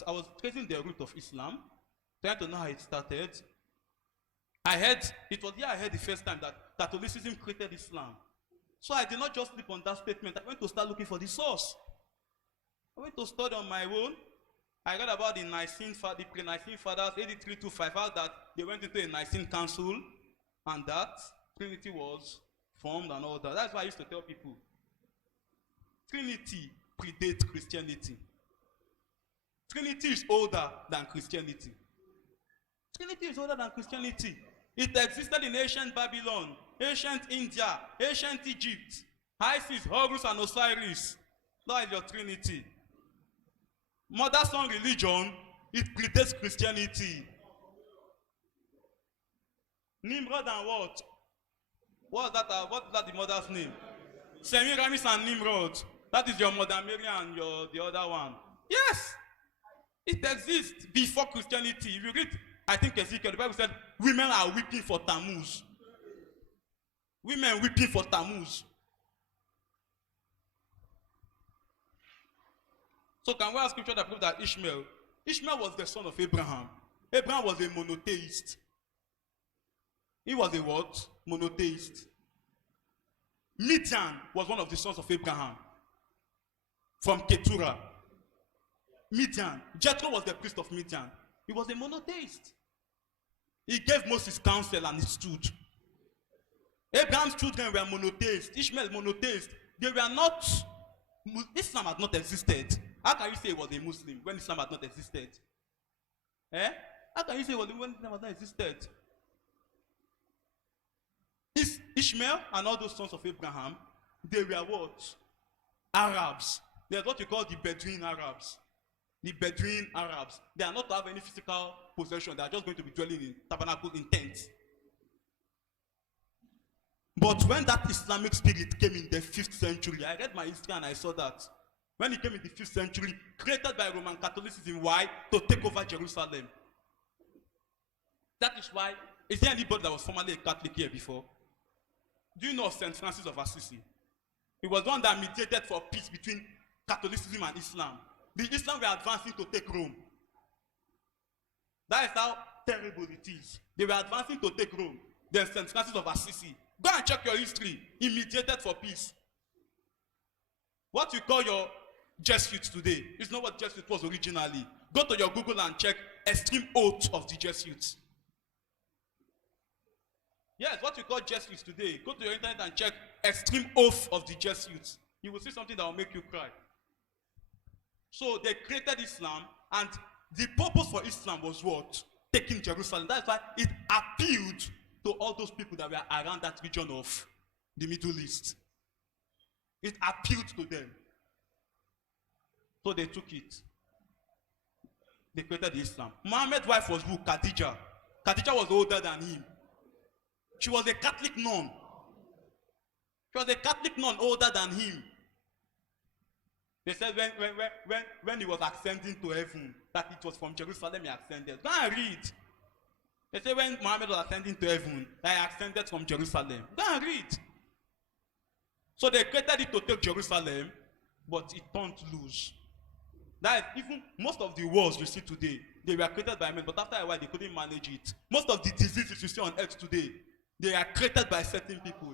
was tracing the root of Islam, trying to know how it started. I heard, it was here I heard the first time that Catholicism created Islam. So I did not just sleep on that statement. I went to start looking for the source. I went to study on my own. I read about the pre-Nicene fathers, 8325, how that they went into a Nicene council and that Trinity was formed and all that. That's why I used to tell people, Trinity predates Christianity. Trinity is older than Christianity. Trinity is older than Christianity. It existed in ancient Babylon, ancient India, ancient Egypt, Isis, Horus, and Osiris. That is your Trinity. Mother-son religion, it predates Christianity. Nimrod and what? What is that the mother's name? Semiramis and Nimrod. That is your Mother Mary and the other one. Yes! It exists before Christianity. If you read, I think Ezekiel, the Bible said, women are weeping for Tammuz. Women weeping for Tammuz. So can we have scripture that proves that Ishmael was the son of Abraham. Abraham was a monotheist. He was a what? Monotheist. Midian was one of the sons of Abraham from Keturah. Midian. Jethro was the priest of Midian. He was a monotheist. He gave Moses counsel and he stood. Abraham's children were monotheists. Ishmael monotheist. They were not. Islam had not existed. How can you say he was a Muslim when Islam had not existed? How can you say he was when Islam had not existed? Ishmael and all those sons of Abraham, they were what? Arabs. They are what you call the Bedouin Arabs. The Bedouin Arabs. They are not to have any physical possession. They are just going to be dwelling in tabernacle in tents. But when that Islamic spirit came in the 5th century, I read my history and I saw that. When it came in the 5th century, created by Roman Catholicism, why? To take over Jerusalem. That is why, is there anybody that was formerly a Catholic here before? Do you know of St. Francis of Assisi? He was one that mediated for peace between Catholicism and Islam. The Islam were advancing to take Rome. That is how terrible it is. They were advancing to take Rome. Then St. Francis of Assisi. Go and check your history. He mediated for peace. What you call your Jesuits today is not what Jesuit was originally. Go to your Google and check extreme oath of the Jesuits. Yes, what you call Jesuits today. Go to your internet and check extreme oath of the Jesuits. You will see something that will make you cry. So they created Islam, and the purpose for Islam was what? Taking Jerusalem. That's why it appealed to all those people that were around that region of the Middle East. It appealed to them. So they took it. They created Islam. Muhammad's wife was who? Khadija. Khadija was older than him. She was a Catholic nun. She was a Catholic nun older than him. They said when he was ascending to heaven, that it was from Jerusalem he ascended. Go and read. They say when Muhammad was ascending to heaven, that he ascended from Jerusalem. Go and read. So they created it to take Jerusalem, but it turned loose. That even most of the wars you see today, they were created by men, but after a while they couldn't manage it. Most of the diseases you see on earth today, they are created by certain people.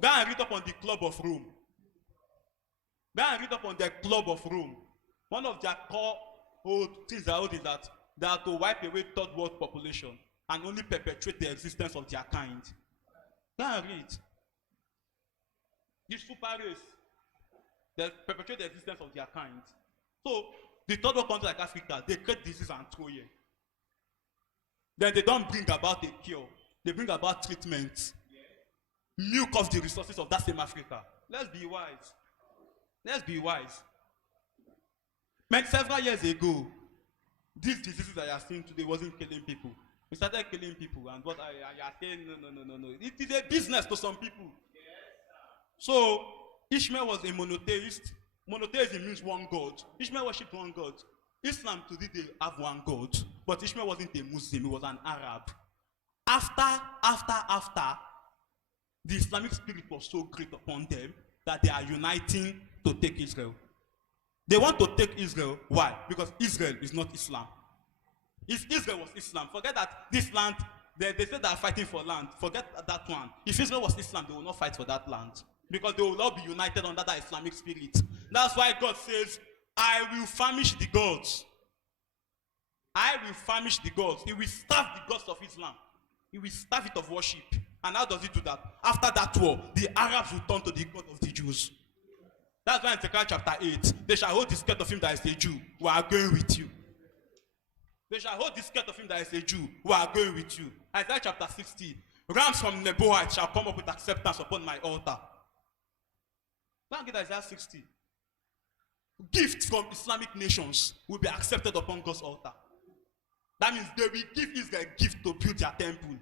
Go and read up on the Club of Rome. Go and read up on the Club of Rome. One of their core things is that they are to wipe away third world population and only perpetuate the existence of their kind. Go and read. The super race, they perpetuate the existence of their kind. So the third world countries like Africa, they create disease and throw here. Then they don't bring about a cure. They bring about treatment. Milk of the resources of that same Africa. Let's be wise. Let's be wise. Man, several years ago, these diseases that you are seeing today wasn't killing people. We started killing people, and what I are saying, no. It is a business to some people. So Ishmael was a monotheist. Monotheism means one God. Ishmael worshipped one God. Islam today they have one God, but Ishmael wasn't a Muslim, he was an Arab. After, the Islamic spirit was so great upon them that they are uniting to take Israel. They want to take Israel. Why? Because Israel is not Islam. If Israel was Islam, forget that this land they say they are fighting for land. Forget that one. If Israel was Islam, they will not fight for that land. Because they will all be united under that Islamic spirit. That's why God says, I will famish the gods. I will famish the gods. He will starve the gods of Islam. He will starve it of worship. And how does he do that? After that war, the Arabs will turn to the God of the Jews. That's why in Zechariah chapter 8, they shall hold the skirt of him that is a Jew. We are going with you. They shall hold the skirt of him that is a Jew. We are going with you. Isaiah chapter 60. Rams from Nebuchadnezzar shall come up with acceptance upon my altar. Now get Isaiah 60. Gifts from Islamic nations will be accepted upon God's altar. That means they will give Israel a gift to build their temple.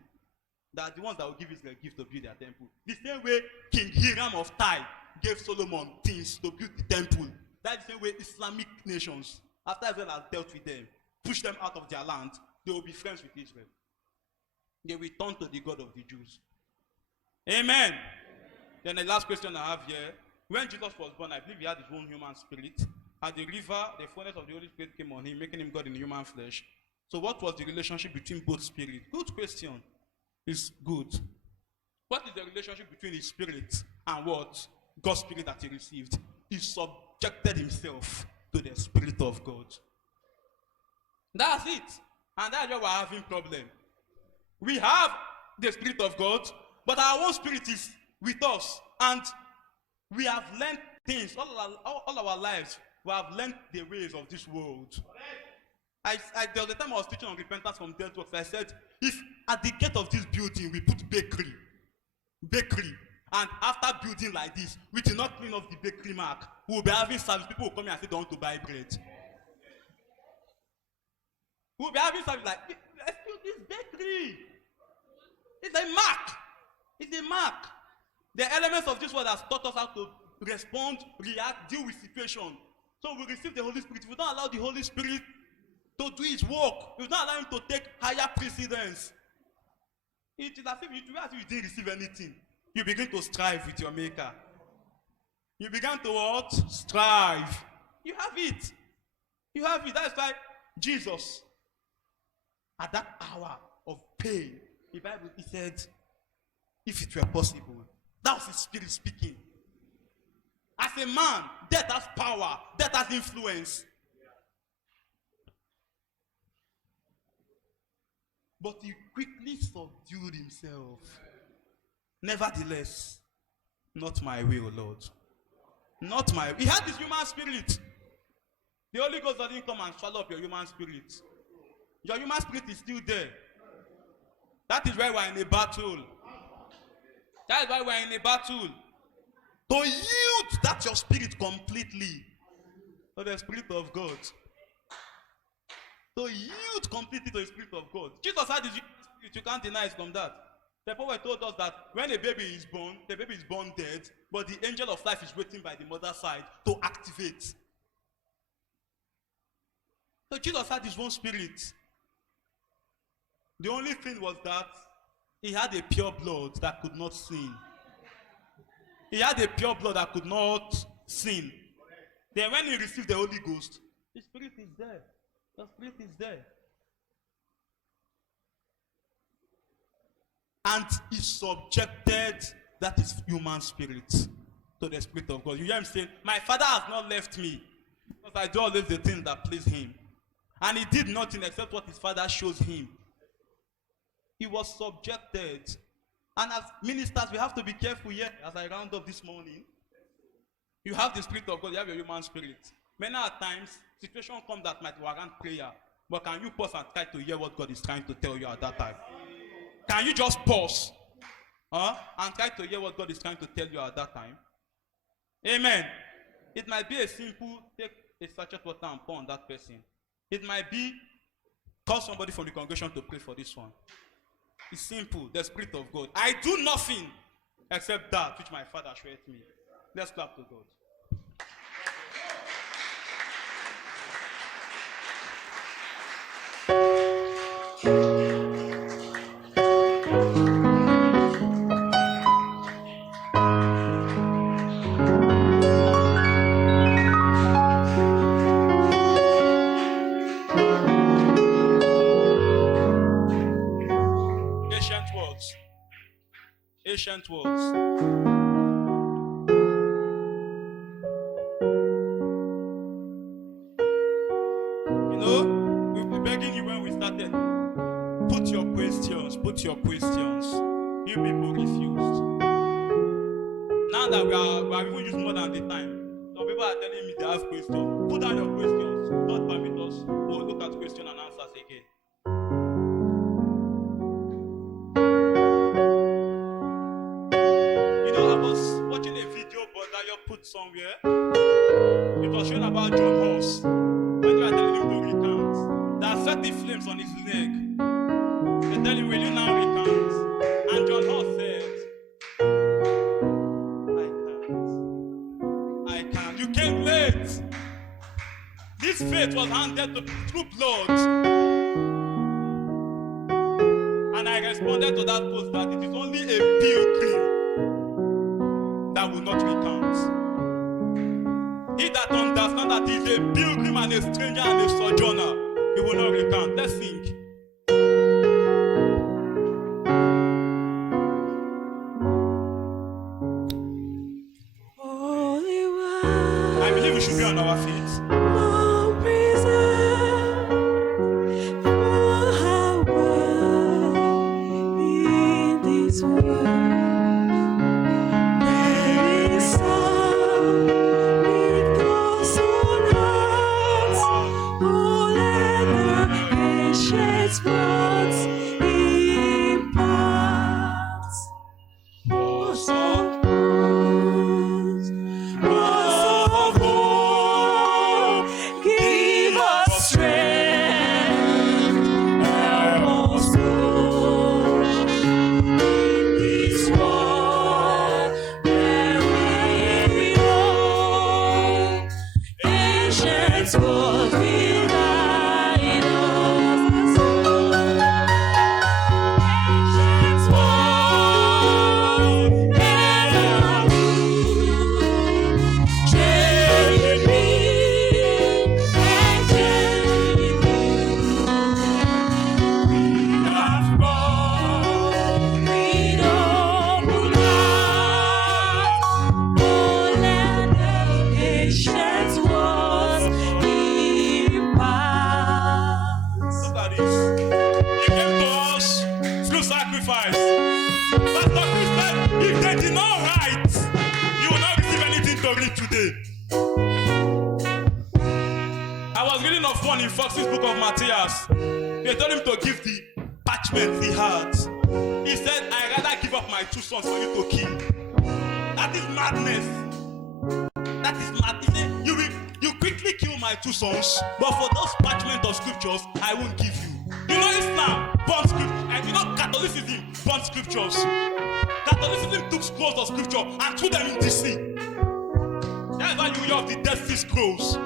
They are the ones that will give Israel a gift to build their temple. The same way King Hiram of Tyre gave Solomon things to build the temple. That's the same way Islamic nations, after Israel has dealt with them, push them out of their land, they will be friends with Israel. They will turn to the God of the Jews. Amen. Then the last question I have here. When Jesus was born, I believe he had his own human spirit. At the river, the fullness of the Holy Spirit came on him, making him God in human flesh. So what was the relationship between both spirits? Good question. It's good. What is the relationship between his spirit and what? God's spirit that he received. He subjected himself to the Spirit of God. That's it. And that's why we're having problem. We have the Spirit of God, but our own spirit is with us. And we have learned things all our lives. We have learned the ways of this world. There was a time I was teaching on repentance from death works. I said, if at the gate of this building we put bakery, and after building like this, we did not clean off the bakery mark, we will be having service. People will come here and say they want to buy bread. We will be having service like, let's build this bakery. It's a mark. It's a mark. The elements of this world has taught us how to respond, react, deal with situation. So we receive the Holy Spirit. If we don't allow the Holy Spirit to do his work, if we don't allow him to take higher precedence, it is as if you didn't receive anything. You begin to strive with your maker. You begin to what? Strive. You have it. You have it. That's why Jesus, at that hour of pain, the Bible, he said, if it were possible, that was his spirit speaking. As a man, death has power, death has influence. But he quickly subdued himself. Nevertheless, not my will, Lord. Not my will. He had this human spirit. The Holy Ghost doesn't come and swallow up your human spirit. Your human spirit is still there. That is why we're in a battle. That is why we're in a battle. To yield that your spirit completely to the Spirit of God. To yield completely to the Spirit of God. Jesus had his spirit. You can't deny it from that. The prophet told us that when a baby is born, the baby is born dead, but the angel of life is waiting by the mother's side to activate. So Jesus had his own spirit. The only thing was that he had a pure blood that could not sin. He had a pure blood that could not sin. Then when he received the Holy Ghost, the Spirit is there. The Spirit is there. And he subjected that is human spirit to the Spirit of God. You hear him say, my Father has not left me, because I do always the things that please him. And he did nothing except what his Father shows him. He was subjected. And as ministers, we have to be careful here. As I round up this morning, you have the Spirit of God, you have your human spirit. Many times, situations come that might warrant prayer. But can you pause and try to hear what God is trying to tell you at that time? Can you just pause and try to hear what God is trying to tell you at that time? Amen. It might be a simple, take a sachet water and pour on that person. It might be, call somebody from the congregation to pray for this one. It's simple, the Spirit of God. I do nothing except that which my Father showed me. Let's clap to God. put your questions. You people refused. Now that we are even using more than the time, some people are telling me they have questions. Put down your questions. God permit us. We'll look at question and answers again. You know, I was watching a video, but that you put somewhere. It was showing about John Horse. When you are telling him to recount, there are 30 flames on his leg. They tell him, will you now recount? And John Horse said, I can't. You came late. This faith was handed to through blood. And I responded to that post that it is only a pilgrim that will not recount. He that understands that he is a pilgrim and a stranger and a sojourner, he will not recount. Let's sing. I believe we should be on our feet. In Fox's book of Matthias, they told him to give the parchment he had. He said, I rather give up my 2 sons for you to kill. That is madness. That is mad. He said, you quickly kill my 2 sons, but for those parchment of scriptures, I won't give you. You know Islam, burnt scriptures. And you know Catholicism, burnt scriptures. Catholicism took scrolls of scripture and threw them in the sea. That's why you have the Dead Sea Scrolls.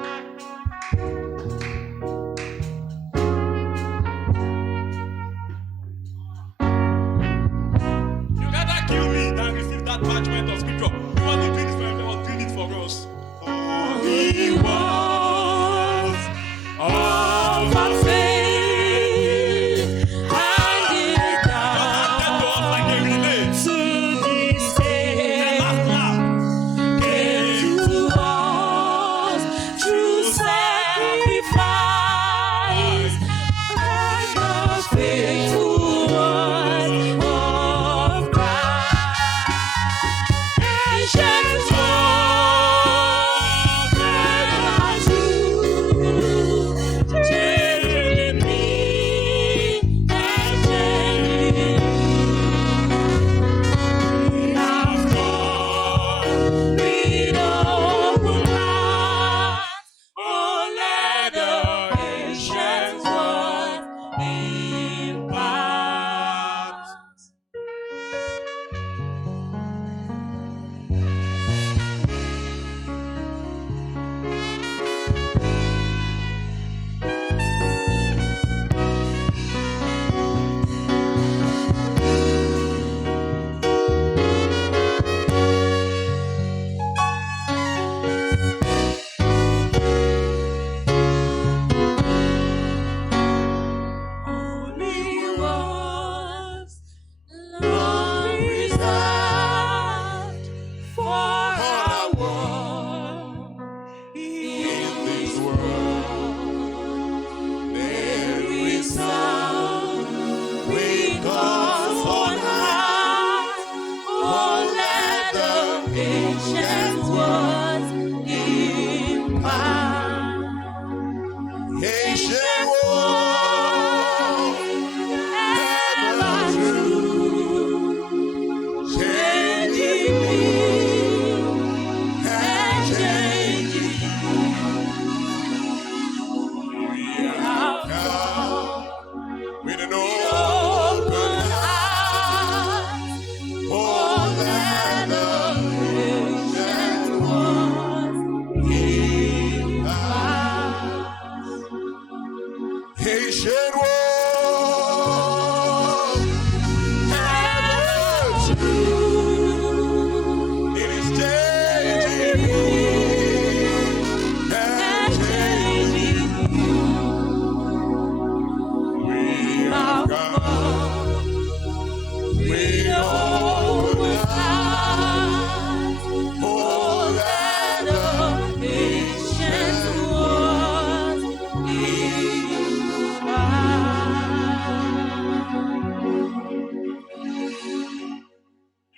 Parchment of scripture. He wasn't doing this for him, he was doing it for us. Oh, he was all the faith handed down to us like a relay. To this day, the last lamb came to us through sacrifice.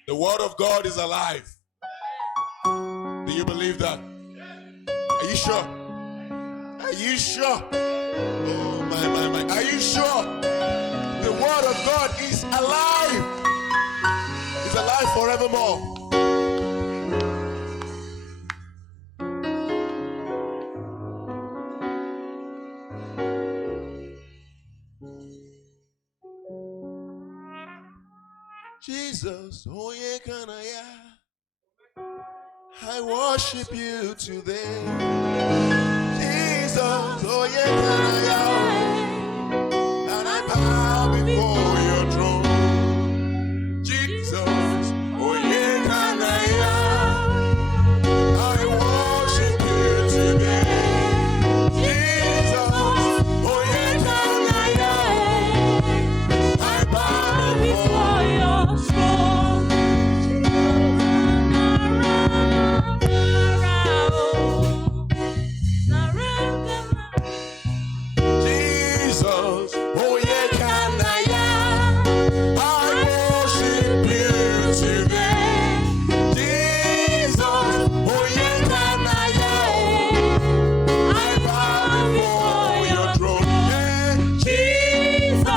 The word of God is alive. Do you believe that? Are you sure? Are you sure? Oh my. Are you sure? The word of God is alive. It's alive forevermore. Jesus, oh yeah, can I worship you today. Jesus, oh yeah, can and I bow before your throne. Jesus, oh yeah, can I worship you today. Jesus, oh yeah, can I bow before your throne. Jesus, oh yeah, can I worship you today. Jesus, oh yeah, can I bow before your throne. Yeah. Jesus,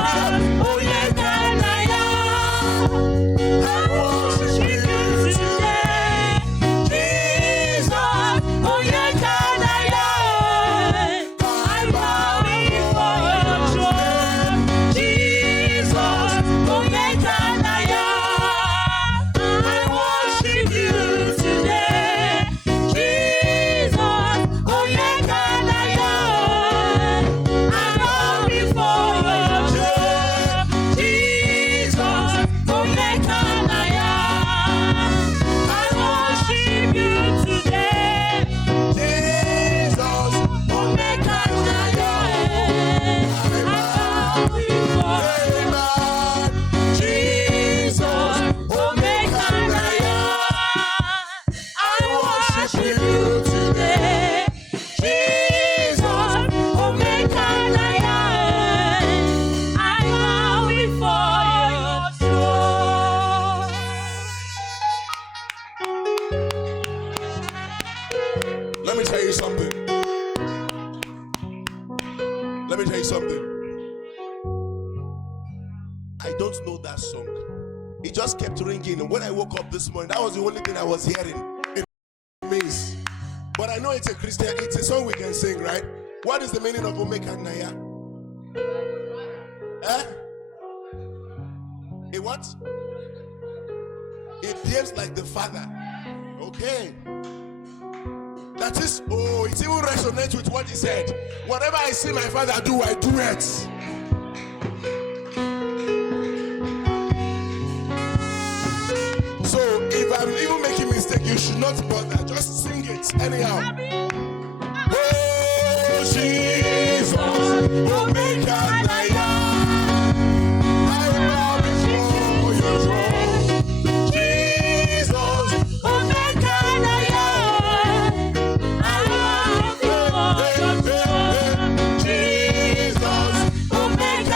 oh yeah, can I worship you today. Jesus, oh yeah, can I bow before your throne. Jesus, oh yeah, can I worship you today. Jesus, oh yeah, can I bow before your throne. Jesus, oh yeah, can I worship you today. Jesus, oh yeah, can I bow before Jesus, oh yeah, can I worship you today. Jesus, oh yeah, can I bow before your throne. Let me tell you something. Let me tell you something. I don't know that song. It just kept ringing. And when I woke up this morning, that was the only thing I was hearing. It means. But I know it's a Christian, it's a song we can sing, right? What is the meaning of Omeka Naya? Eh? A what? It behaves like the father. Okay. That is, oh, it even resonates with what he said. Whatever I see my father do, I do it. So if I'm even making mistake, you should not bother. Just sing it anyhow. Oh Jesus, oh make I bow before your throne. Jesus, oh make I bow before your throne. Jesus, oh make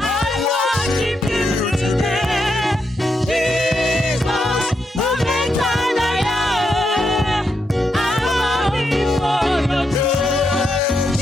I worship you today. Jesus, oh make I bow before your throne.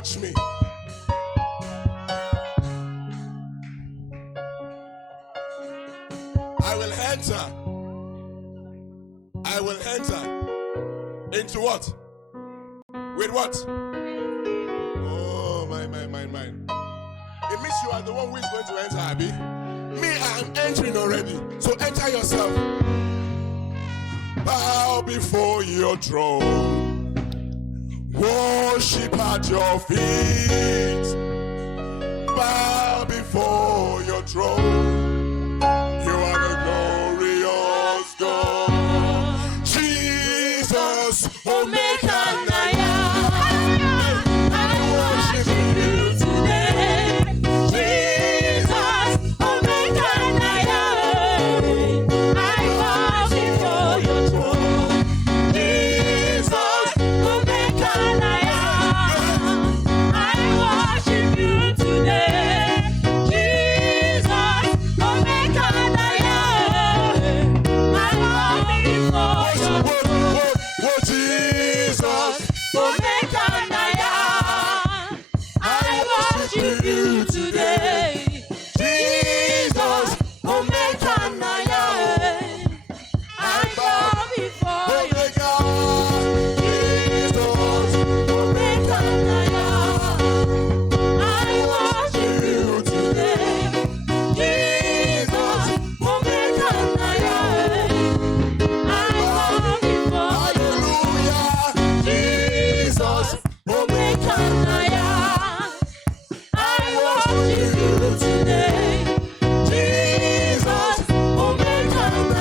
Watch me. I will enter into what? With what? Oh, my. It means you are the one who is going to enter, Abby. Me, I am entering already. So enter yourself. Bow before your throne. Worship at your feet. Bow before your throne. You are the glorious God. Jesus, Omega and I worship you today. Jesus, Omega and I worship for your throne. Jesus, Omega and I worship you today. Jesus, Omega and I worship for your throne. Jesus, Omega and I worship you today. Jesus, Omega and I bow before you. Jesus, Omega and I worship you today. Jesus, Omega and I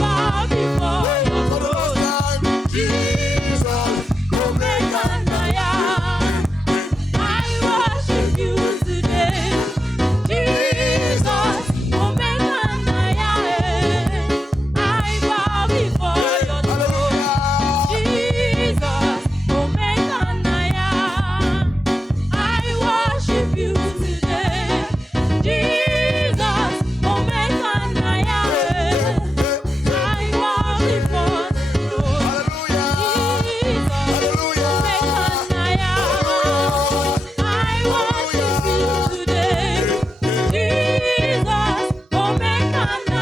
bow before you. Jesus, Omega and I worship you today. Jesus, Omega and I bow before you. Jesus, Omega and I worship you today. Jesus, Omega and I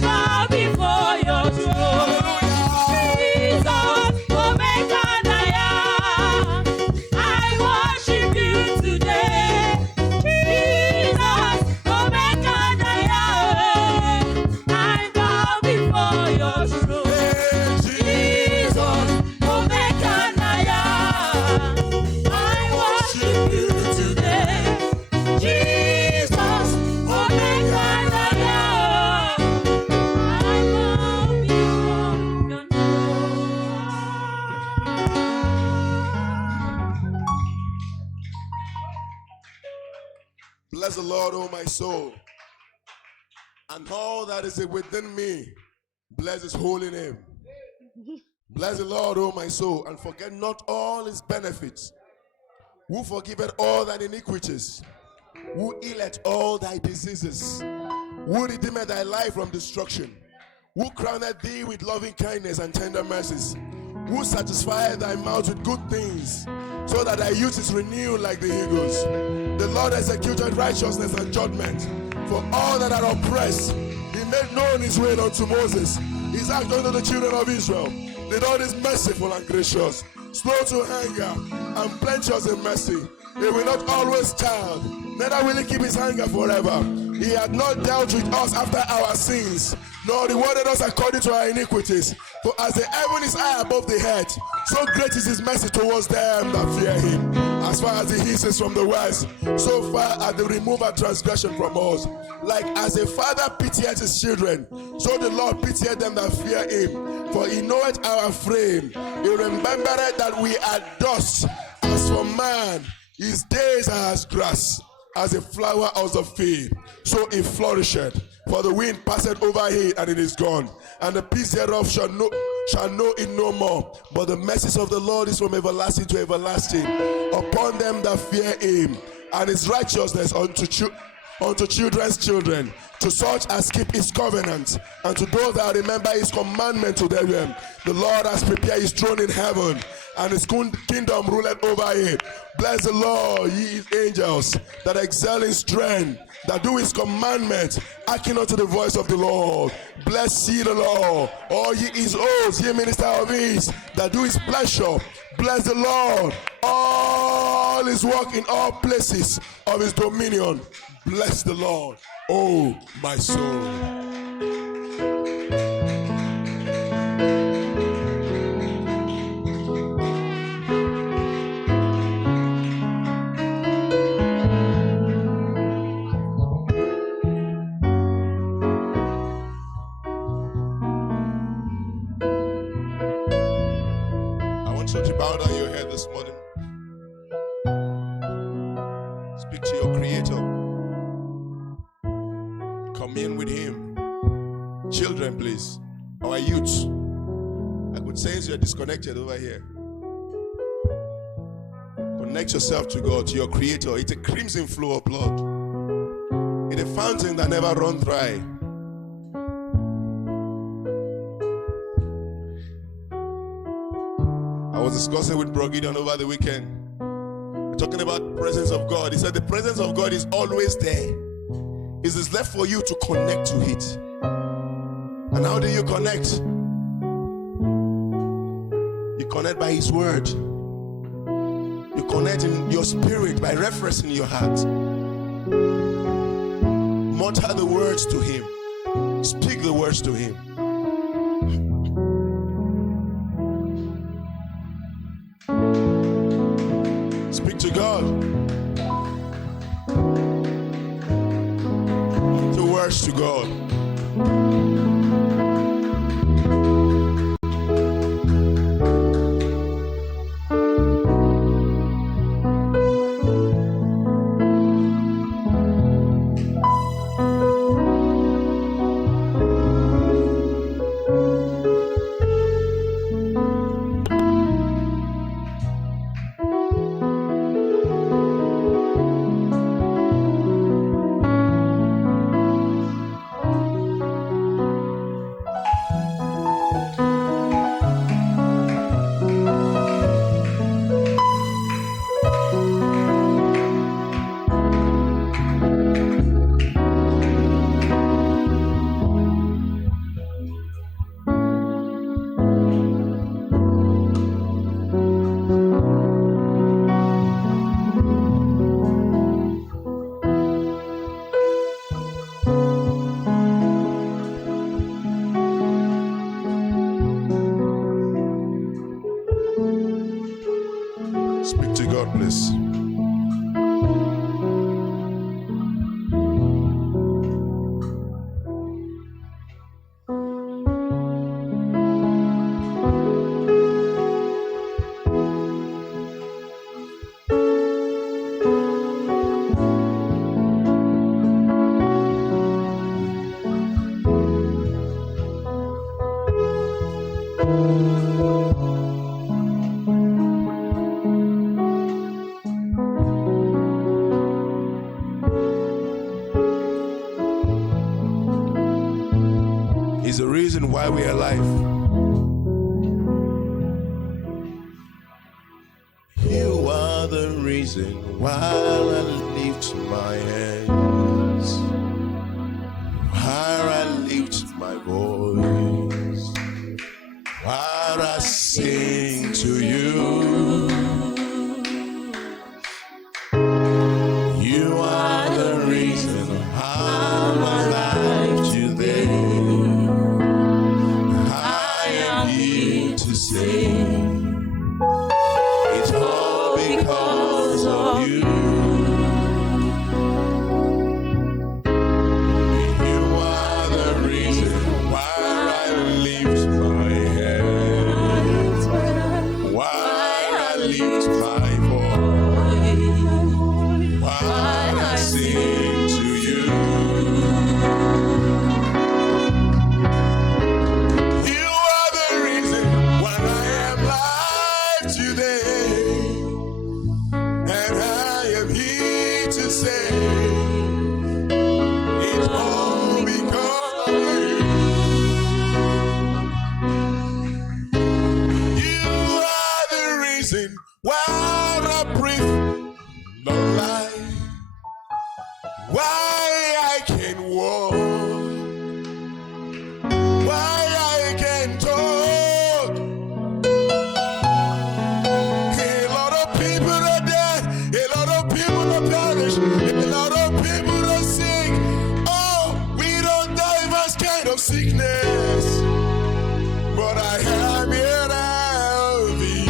bow before your throne. Jesus, Omega and I worship you today. Jesus, Omega and I bow before your throne. Jesus, Bless the Lord, O my soul, and all that is within me. Bless his holy name. Bless the Lord, O my soul, and forget not all his benefits, who forgiveth all thine iniquities, who healeth all thy diseases, who redeemeth thy life from destruction, who crowned thee with loving kindness and tender mercies, who satisfieth thy mouth with good things, so that thy youth is renewed like the eagles. The Lord executed righteousness and judgment for all that are oppressed. He made known his way unto Moses, his act unto the children of Israel. The Lord is merciful and gracious, slow to anger, and plenteous in mercy. He will not always child, neither will he keep his anger forever. He hath not dealt with us after our sins, nor rewarded us according to our iniquities. For as the heaven is high above the earth, so great is his mercy towards them that fear him. As far as the east is from the west, so far as the remove our transgression from us. Like as a father pitieth his children, so the Lord pitieth them that fear him. For he knoweth our frame. He remembereth that we are dust. As for man, his days are as grass. as a flower of the field, so it flourisheth. For the wind passeth over it, and it is gone, and the peace thereof shall know it no more. But the mercies of the Lord is from everlasting to everlasting upon them that fear him, and his righteousness unto children's children, to such as keep his covenant, and to those that remember his commandment to them. The Lord has prepared his throne in heaven, and his kingdom ruleth over it. Bless the Lord, ye his angels, that excel in strength, that do his commandments, hearken unto the voice of the Lord. Bless ye the Lord, all ye his hosts, ye minister of his, that do his pleasure. Bless the Lord, all his work in all places of his dominion. Bless the Lord, oh my soul. I want you to bow down your head this morning. Speak to your Creator. Commune with him. Children, please. Our youths. I could sense you're disconnected over here. Connect yourself to God, to your Creator. It's a crimson flow of blood. It's a fountain that never runs dry. I was discussing with Bro Gideon over the weekend. We're talking about the presence of God. He said the presence of God is always there. It is left for you to connect to it. And how do you connect? You connect by his word. You connect in your spirit by referencing your heart. Mutter the words to him. Speak the words to him. Speak to God. The words to God. Speak to God, please. Is the reason why we are alive. You are the reason why I lift my hands, why I lift my voice, why I sing to you. You are the reason how I life today. To sing, it's all because of you. left you there, and I am here to say it's all because of you. You are the reason why I breathe the life, why I can walk, why I can talk. A lot of people are dead, a lot of people are perished, a lot of people are sick. Oh, we don't die of this kind of sickness, but I am here healthy.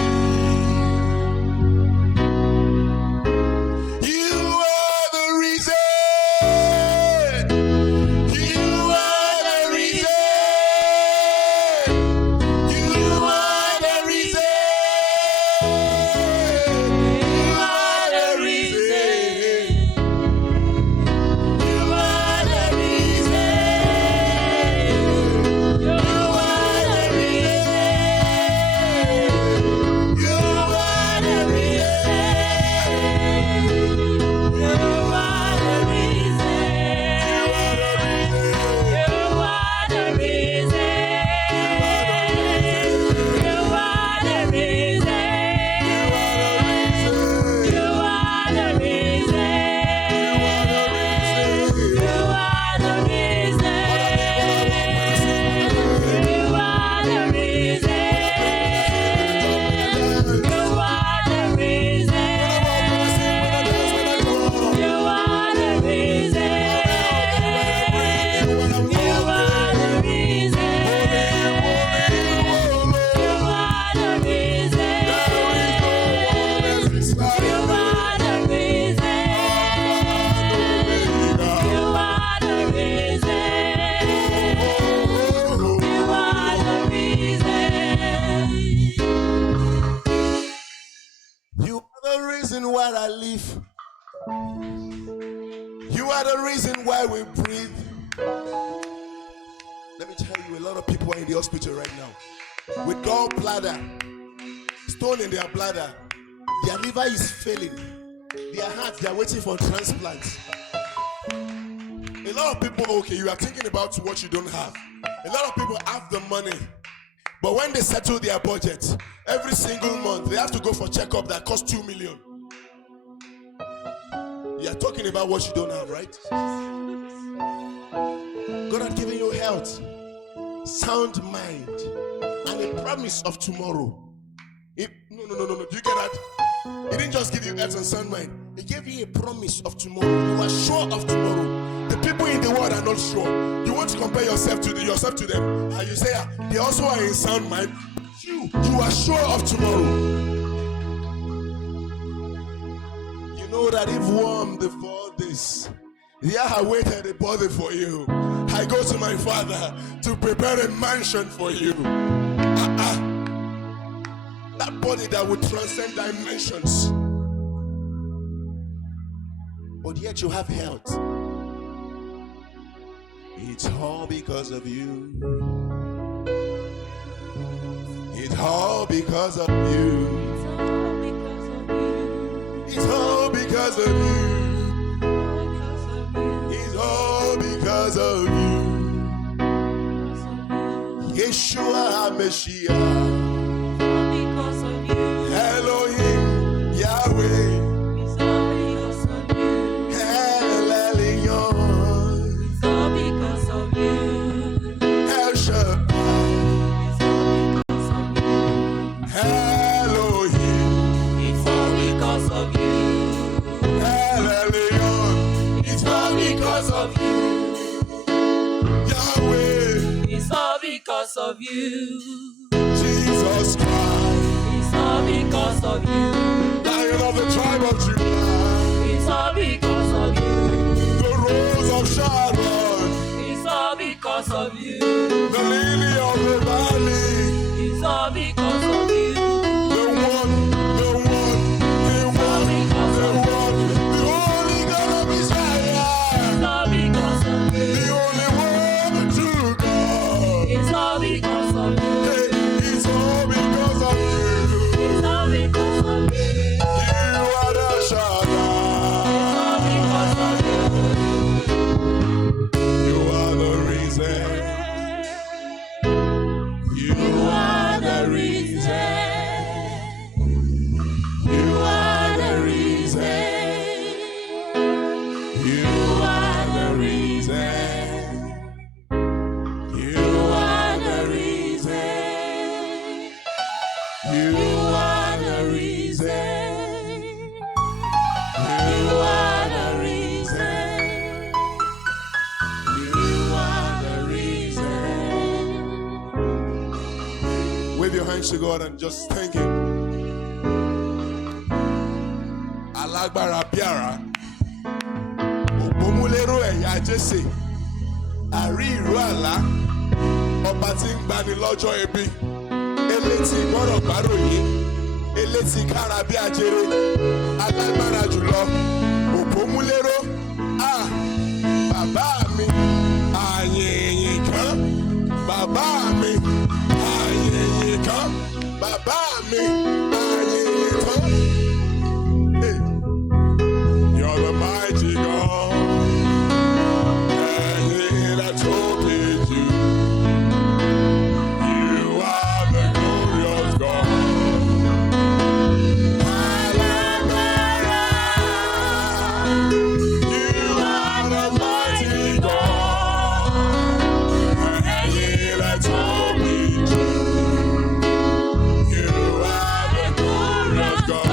You are the reason. You are the reason. You are the reason. You are the reason. You are the reason. You are the reason. You are the reason why I live. You are the reason why we breathe. Let me tell you, a lot of people are in the hospital right now with gallbladder, stone in their bladder. Their liver is failing. Their heart, they are waiting for transplant. A lot of people, okay, you are thinking about what you don't have. A lot of people have the money, but when they settle their budget, every single month they have to go for checkup that costs 2 million. You are talking about what you don't have, right? God has given you health, sound mind, and a promise of tomorrow. No. Do you get that? He didn't just give you health and sound mind. He gave you a promise of tomorrow. You are sure of tomorrow. The people in the world are not sure. You want to compare yourself to them, and you say they also are in sound mind. You are sure of tomorrow. You know that if warm the 4 days, I waited a body for you. I go to my Father to prepare a mansion for you. That body that would transcend dimensions. But yet you have health. It's all because of you. It's all because of you. It's all because of you. It's all because of you. Yeshua HaMashiach. Elohim Yahweh. It's all because of you. El Elyon. It's all because of you. El Shaddai. It's all because of you. Elohim. It's all because of you. El Elyon. It's all because of you. Yahweh. It's all because of you. Jesus Christ. It's all because of you. Lion of the tribe of Judah. It's all because of you. The rose of Sharon. It's all because of you. The lily of the valley. It's all because of you. The one, the only God of Israel. It's all because of you. The only one, the true God. It's all because of you. It's all because hands to God and just thank Him. Alágbára Biara, Ògbómúléró ẹ̀yà Jésè, àrí ìró àlá, ọba tí ń gbani lọ́jọ́ ebi, elétí gbọ́dọ̀ gbáròyé, elétí kára bí ajere, alágbára jùlọ, Ògbómúléró, bàbá mi, àyìnyìn kan, bàbá mi, àyìnyìn kan, bàbá mi, àyìnyìn kan. Hey. You're the mighty God, and that told you. You are the glorious God. You are the mighty God, and that told me. You are the glorious God.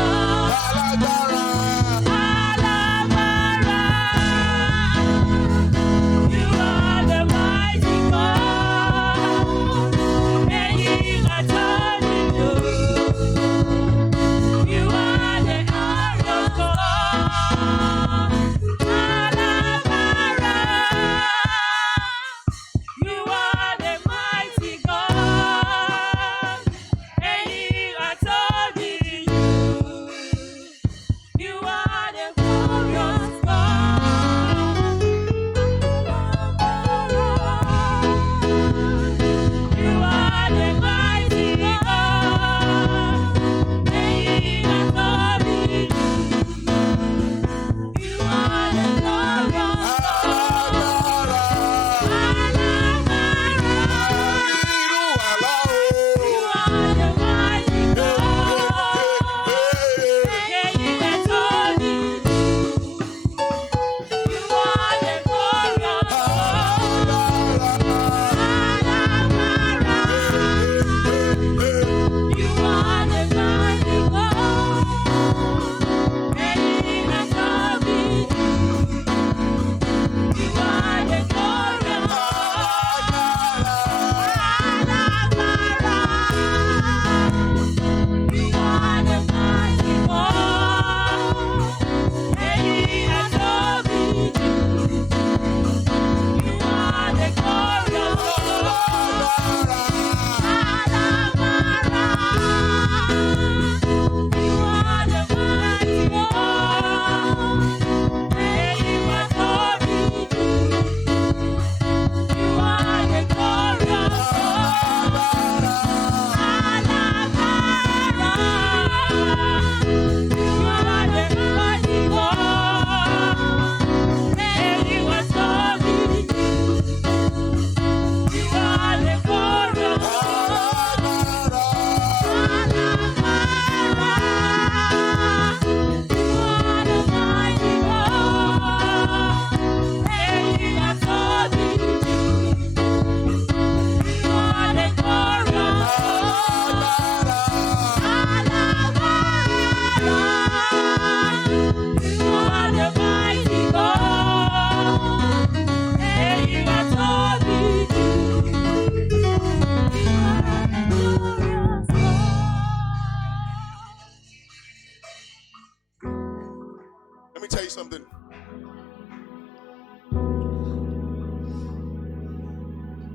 Let me tell you something.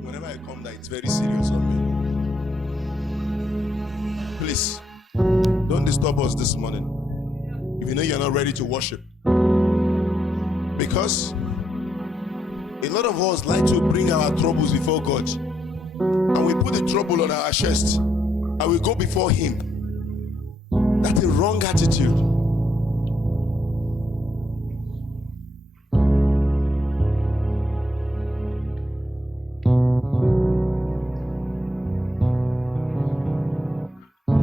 Whenever I come there, it's very serious on me. Please, don't disturb us this morning if you know you're not ready to worship. Because a lot of us like to bring our troubles before God, and we put the trouble on our chest and we go before Him. That's a wrong attitude.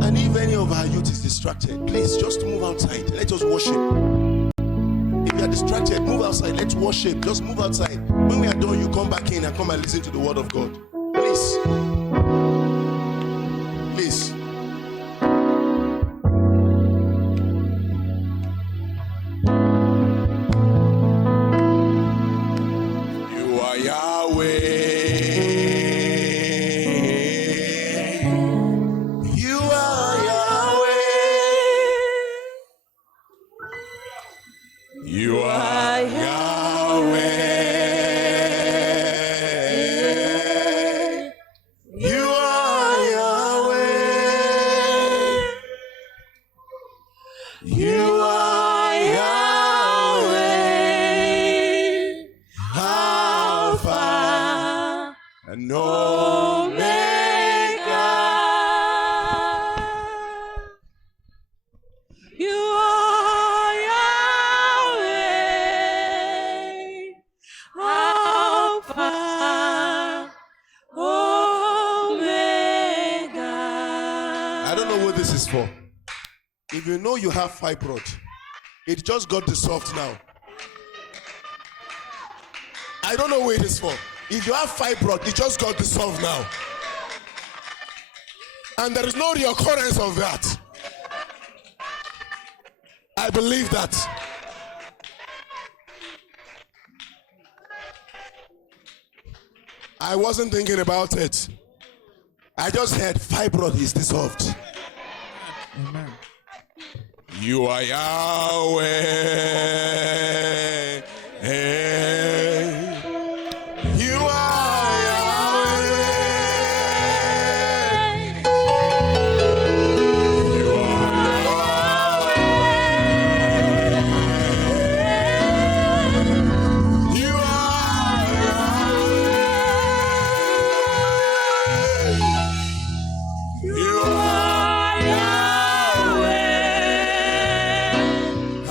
And if any of our youth is distracted, please just move outside. Let us worship. If you are distracted, move outside. Let's worship. Just move outside. When we are done, you come back in and come and listen to the word of God. Please. Please. You are Yahweh. You You are Yahweh. You are Yahweh. You are Yahweh. Alpha and Omega. You are Yahweh, Alpha, Omega. I don't know what this is for. If you know you have fibroid, it just got dissolved now. I don't know what it is for. If you have fibroid, it just got dissolved now. And there is no reoccurrence of that. I believe that. I wasn't thinking about it. I just heard fibroid is dissolved. Amen. You are Yahweh. You are Yahweh. You are Yahweh. You are Yahweh. You are Yahweh.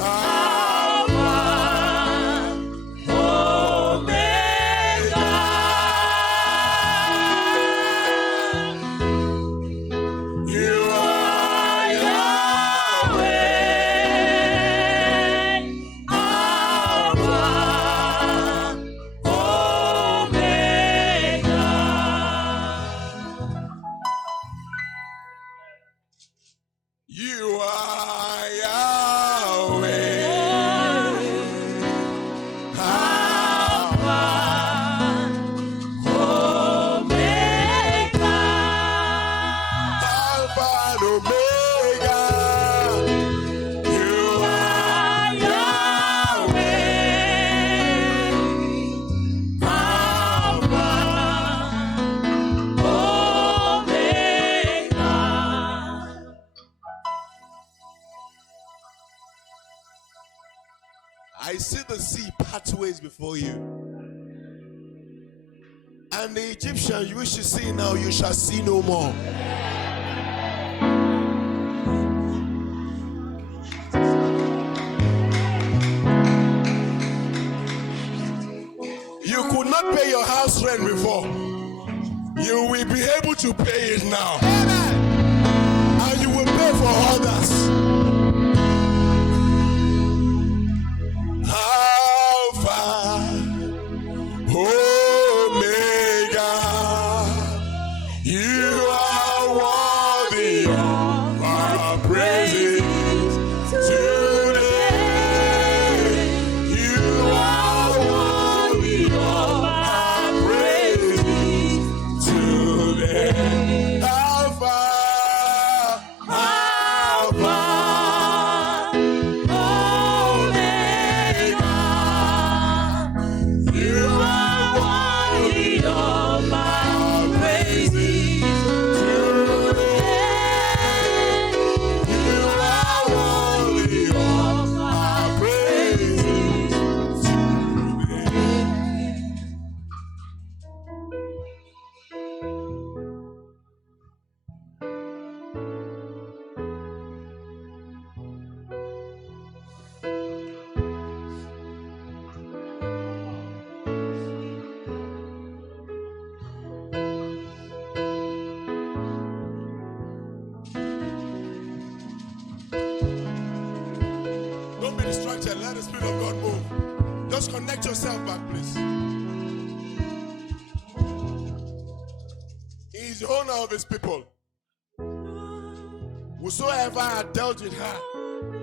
Alpha, Omega. You are Yahweh. Alpha, Omega. You are Yahweh. Alpha, Omega. Alpha and Omega. You are Yahweh. Alpha, Omega. I see the sea pathways before you. And the Egyptian you wish to see now, you shall see no more. You could not pay your house rent before. You will be able to pay it now. And you will pay for others. Alpha, Omega, you are worthy of our praises today. You are worthy of our praises today. Alpha, Alpha, Omega. You are worthy of our praises today. You are worthy of our praises today. Don't be distracted. Let the Spirit of God move. Just connect yourself back, please. He is the owner of his people. Whosoever had dealt with her,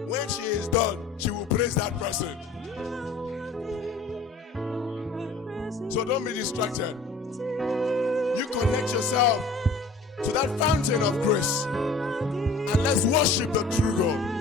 when she is done, she will praise that person. So don't be distracted. You connect yourself to that fountain of grace. And let's worship the true God.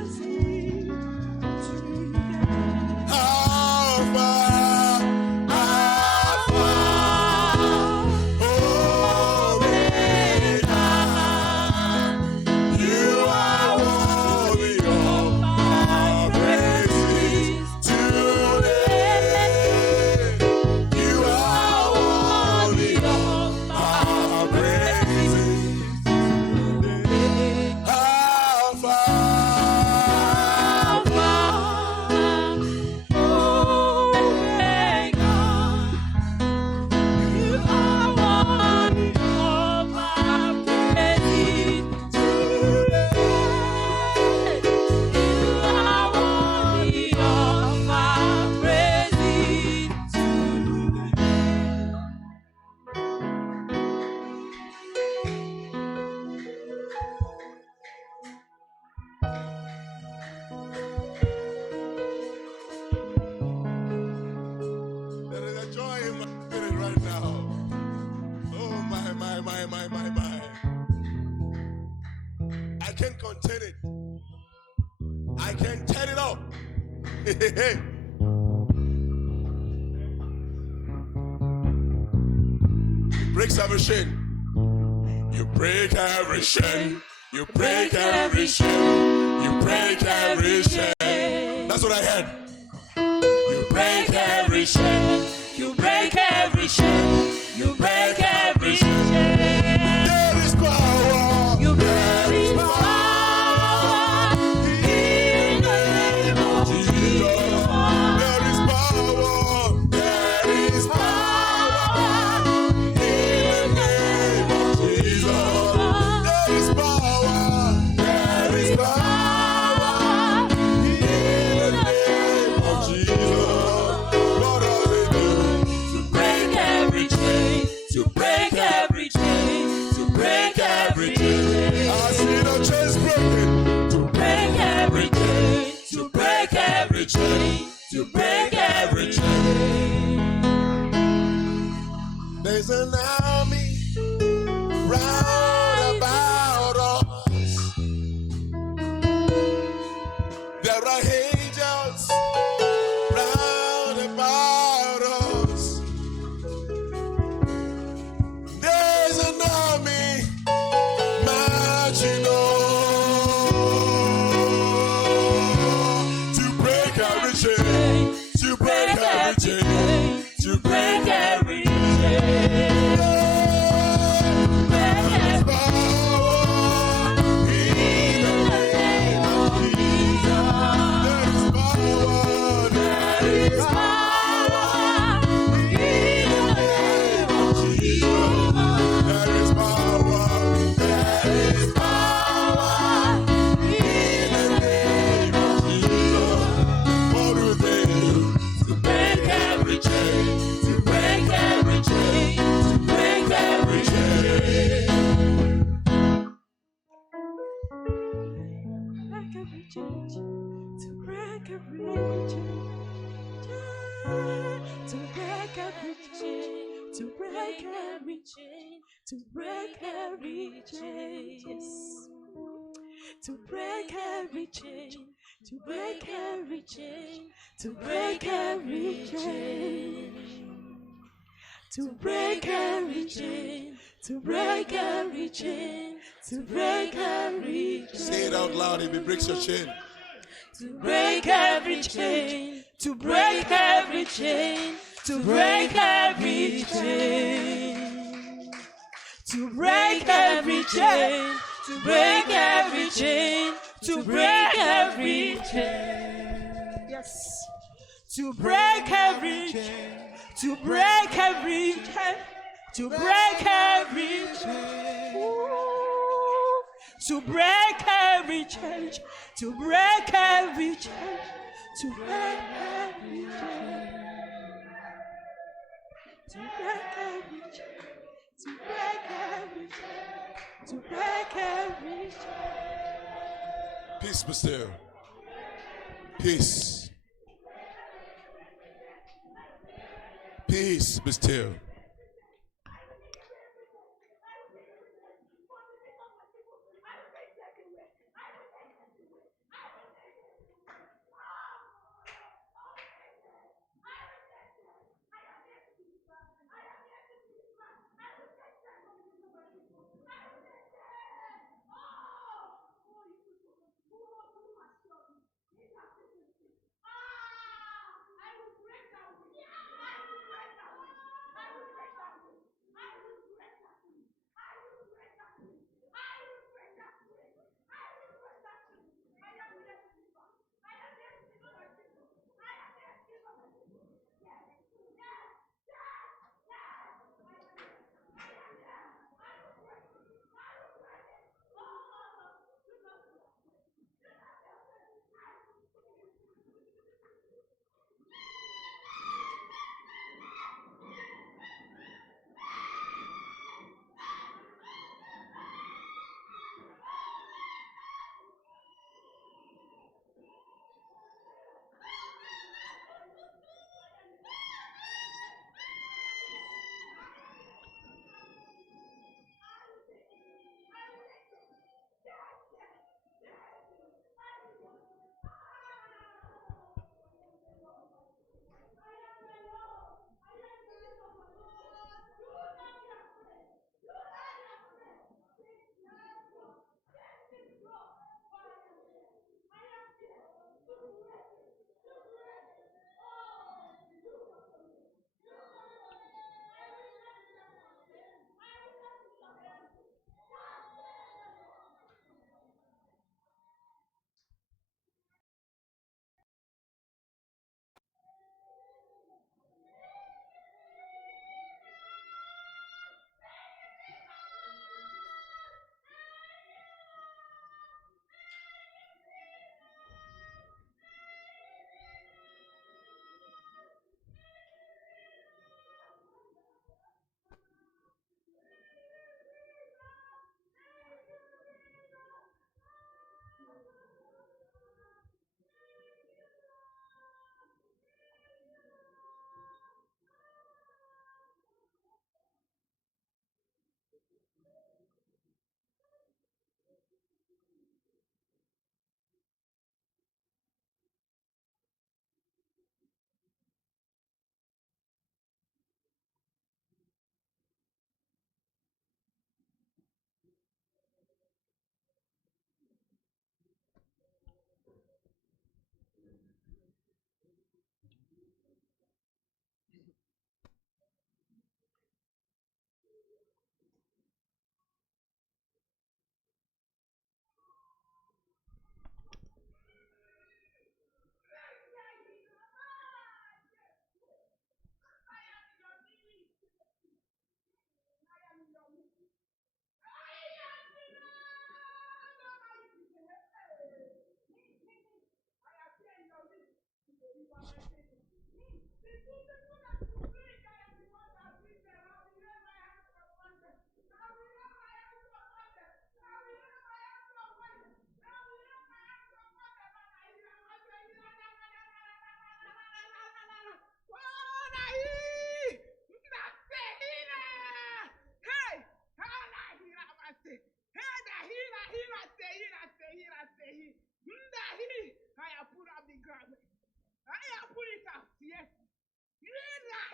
contain it. I can turn it up. Breaks every chain. You break every chain. You break every chain. You break every chain. That's what I heard. You break every chain. You break every chain. You break every chain. There is power. You break power in the name of Jesus. There is power. There is power in the name of Jesus. There is power. There is power in the name of Jesus. What does it do? To break every chain. To break every chain. To break every chain. I see the chains breaking. To break every chain. To break every chain. To break every chain. There's an army round about us. There are angels round about us. There's an army marching on to break every chain, to break every chain, to break every chain. There is power in the name of Jesus. There is power. There is power in the name of Jesus. There is power. There is power in the name of Jesus. What do they do? To break every chain. To break every chain. To break every chain. Break every chain. To break every chain. To break every chain. To break every chain. To break every chain. To break every chain. To break every chain. To break every chain. To break every chain. To break every chain. To break every chain. Say it out loud if it breaks your chain. To break every chain. To break every chain. To break every chain. To break every chain. To break every chain. To break every chain. Yes. To break every chain. To break every chain. To break every chain. Ooh. To break every chain. To break every chain. To break every chain. To break every chain. To break every chain. To break every chain. Peace be still. Peace. Peace be still.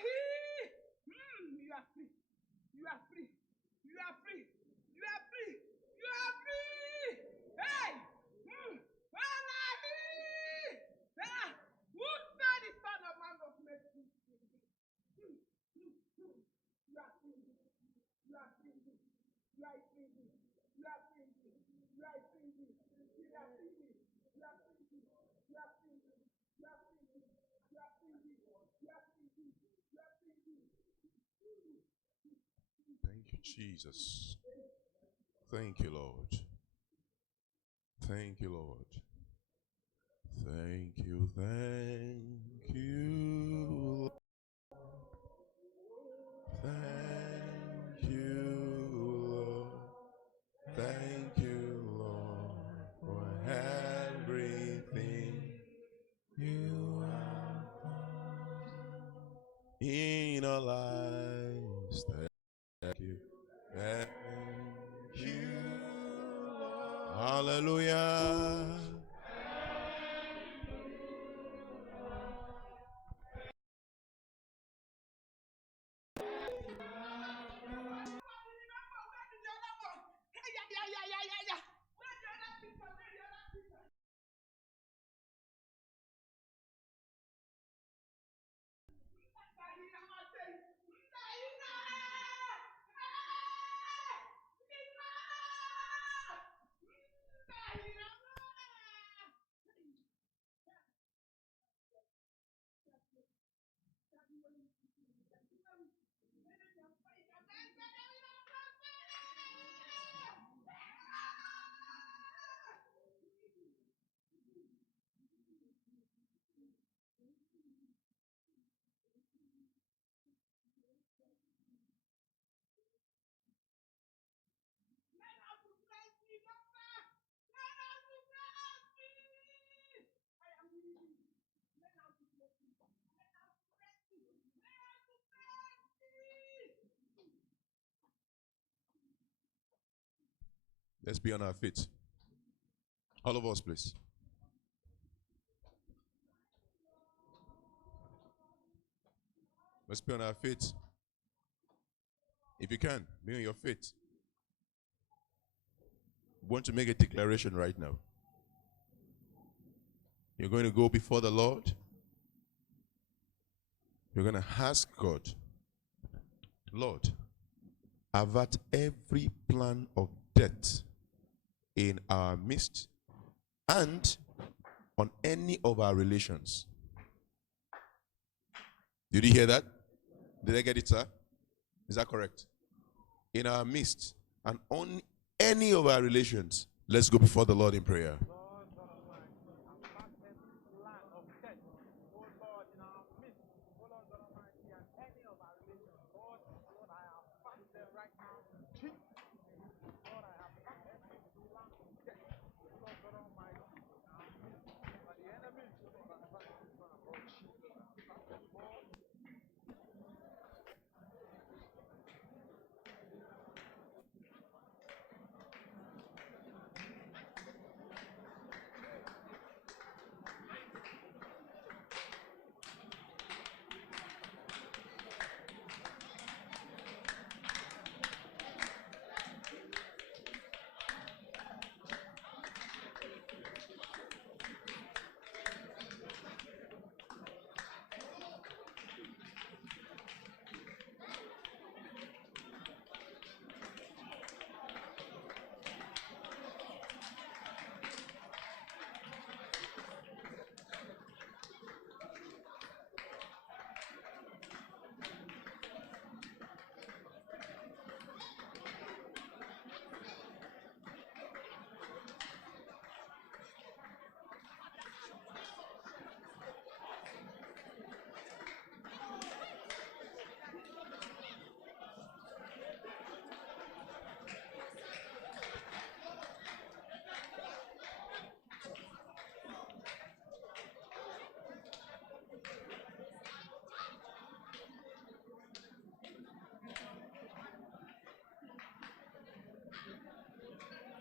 You are free. You are free. You are free. You are free. You are free. Hey! Who said the Son of Man was made free? You are free. You are free. You are free. You are free. You are free. You are free. You are free. You are free. You are free. You are free. You are free. You are free. Thank you, Jesus. Thank you, Lord. Thank you, Lord. Thank you, thank you. Thank you, Lord. Thank you, Lord, for everything you have done in our lives. Thank you. Thank you. Hallelujah. Let's be on our feet. All of us, please. Let's be on our feet. If you can, be on your feet. We want to make a declaration right now. You're going to go before the Lord. You're going to ask God, Lord, avert every plan of death in our midst and on any of our relations. Did you hear that? Did I get it, sir? Is that correct? In our midst and on any of our relations. Let's go before the Lord in prayer.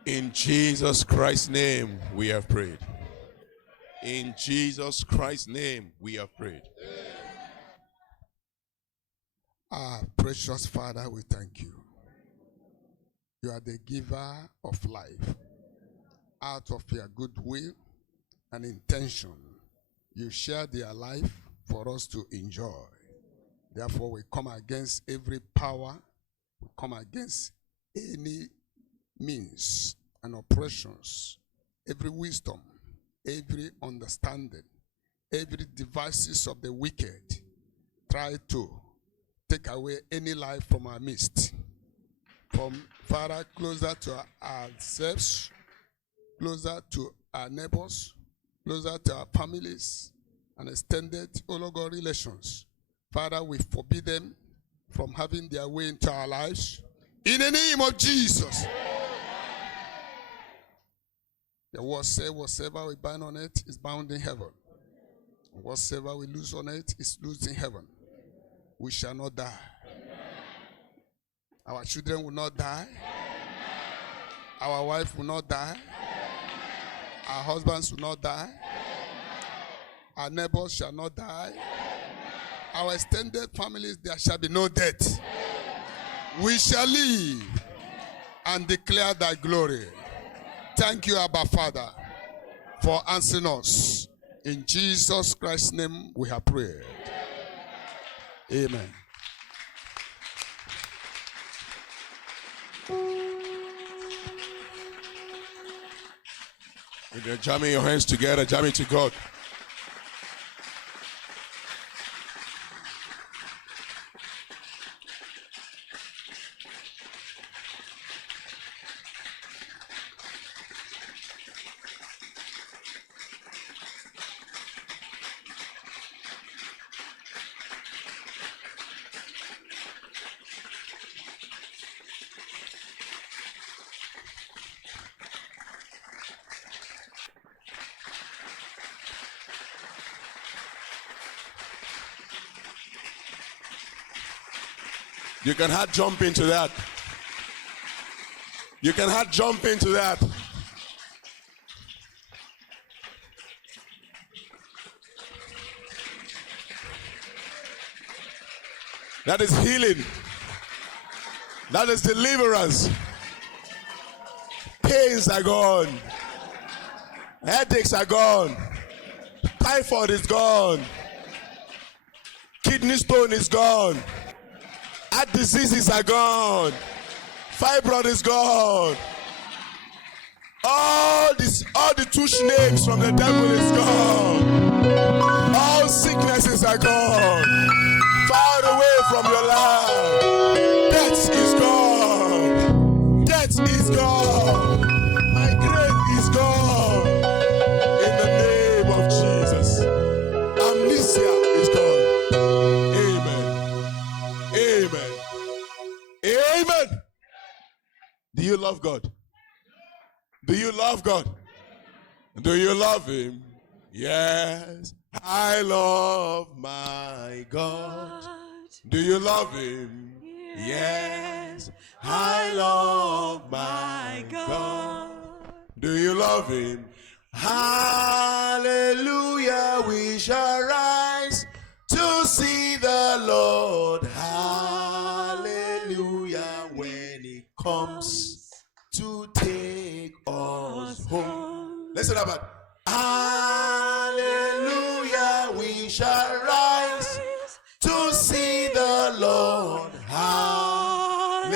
In Jesus Christ's name, we have prayed. In Jesus Christ's name, we have prayed. Our precious Father, we thank you. You are the giver of life. Out of your goodwill and intention, you share their life for us to enjoy. Therefore, we come against every power, we come against any means and oppressions, every wisdom, every understanding, every devices of the wicked try to take away any life from our midst. From Father, closer to ourselves, closer to our neighbors, closer to our families, and extended, O Lord God, relations. Father, we forbid them from having their way into our lives. In the name of Jesus. The word says, whatsoever we bind on earth is bound in heaven. Whatsoever we lose on earth is loosed in heaven. We shall not die. Our children will not die. Our wife will not die. Our husbands will not die. Our neighbors shall not die. Our extended families, there shall be no death. We shall live and declare thy glory. Thank you, Abba Father, for answering us. In Jesus Christ's name we have prayed. Amen. If you're jamming your hands together, jam it to God. You can hard jump into that. You can hard jump into that. That is healing. That is deliverance. Pains are gone. Headaches are gone. Typhoid is gone. Kidney stone is gone. Heart diseases are gone. Fibroid is gone. All the tush names from the devil is gone. All sicknesses are gone. Far away from your life. Death is gone. Death is gone. Migraine is gone. In the name of Jesus. Amnesia is gone. Amen. Amen. Amen. Do you love God? Do you love God? Do you love Him? Yes. I love my God. Do you love Him? Yes. I love my God. Do you love Him? Hallelujah. We shall rise to see the Lord. Hallelujah. When He comes to take us home. Listen up. Hallelujah. We shall rise to see the Lord. Hallelujah.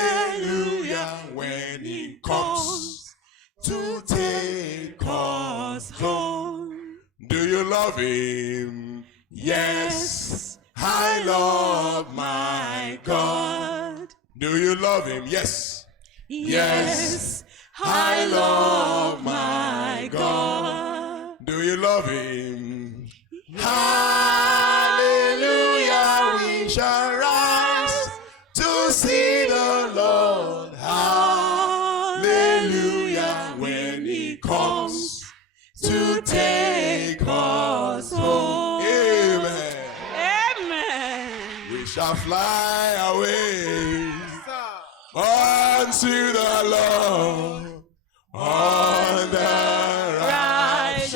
When He comes to take us home. Do you love Him? Yes. I love my God. Do you love Him? Yes. Yes. I love my God. Do you love Him? Hallelujah. We shall rise to see the Lord. Hallelujah. When He comes to take us home. Amen. Amen. We shall fly away unto the Lord on the righteous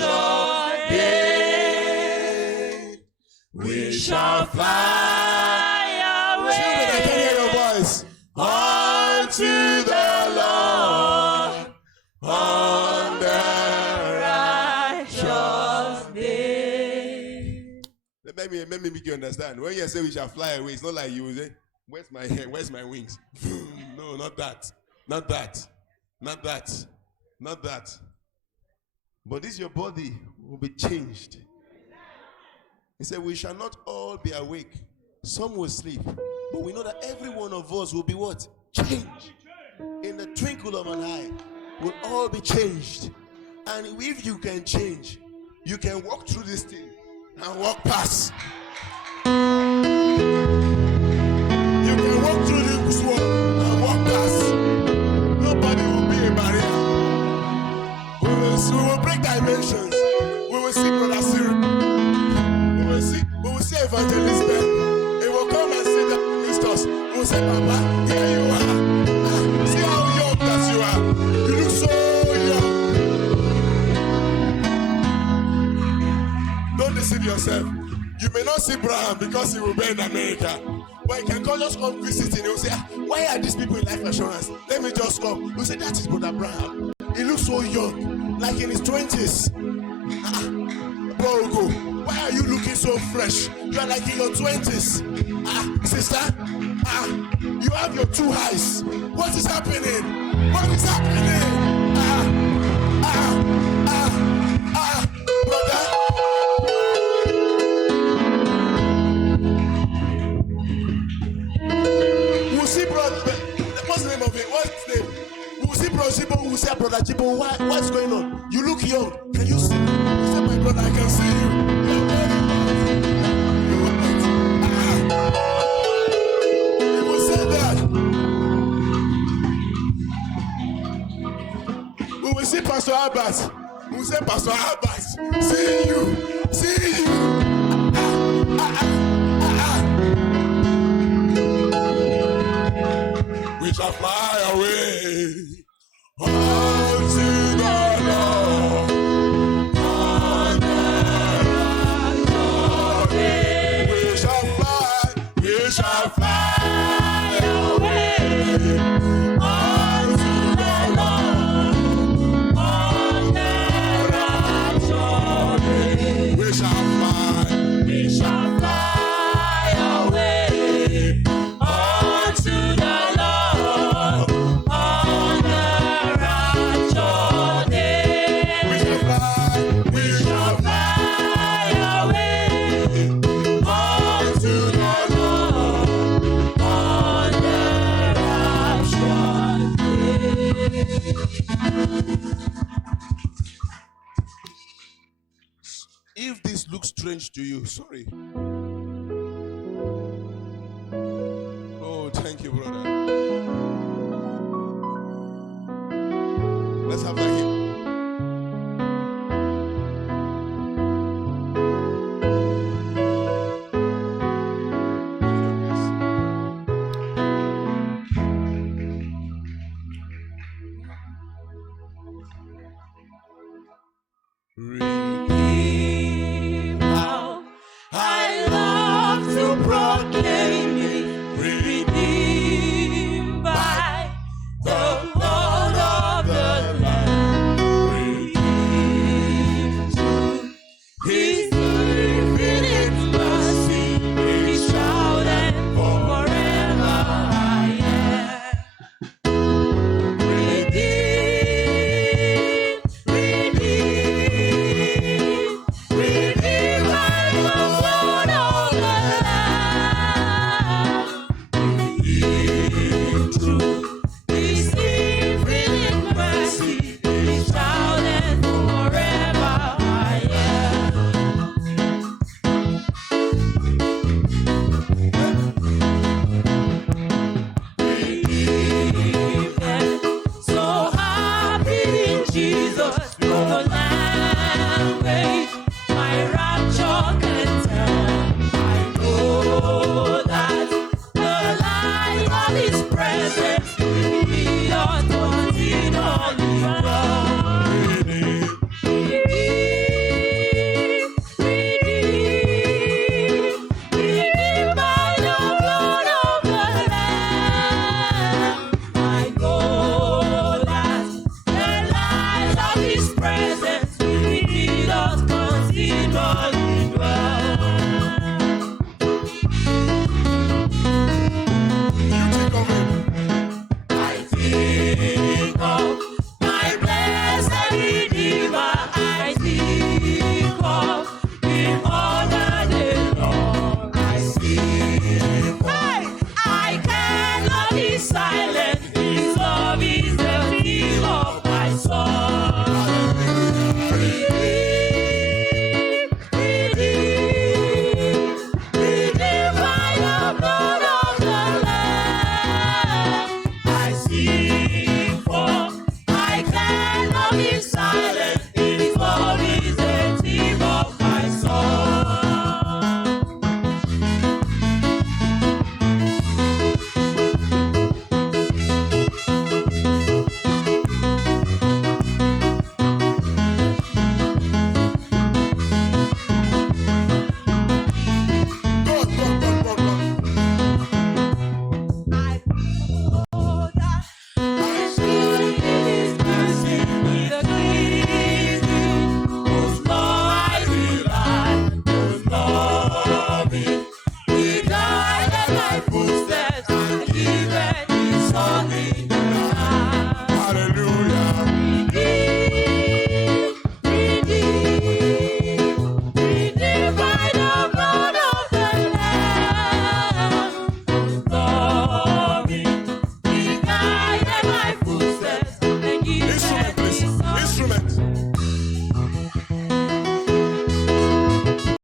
day. We shall fly away let me make you understand. When you say we shall fly away, it's not like you will say, where's my hair? Where's my wings? No, not that. Not that. Not that. Not that. But this your body will be changed. He said, we shall not all be awake. Some will sleep. But we know that every one of us will be what? Changed. In the twinkle of an eye. We'll all be changed. And if you can change, you can walk through this thing and walk past. You can walk through this wall and walk past. Nobody will be a barrier. We will break dimensions. We will see Brother Cyril. We will see Evangelist Ben. He will come and sit down amidst us. We will say, Papa, here you are. See how young that you are. You look so young. Don't deceive yourself. You may not see Abraham because he will be in America. But you can just come visiting. He will say, why are these people in Life Assurance? Let me just come. You will say, that is Brother Abraham. He looks so young, like in his 20s. Bro, why are you looking so fresh? You are like in your 20s. Sister, you have your two eyes. What is happening? What is happening? Brother. We'll see brother. What's the name of it? What's his name? We'll see brother Jibo. We'll see brother Jibo. What's going on? You look young. Can you see? You say, my brother, I can see you. You're very young. He will say that. We will see Pastor Abbas. We will say, Pastor Abbas, see you. See you. We shall fly away unto the Lord. We shall fly away unto the Lord on the rapture day. We shall fly away unto the Lord on the rapture day. We shall fly away unto the Lord on the rapture day. If this looks strange to you, sorry.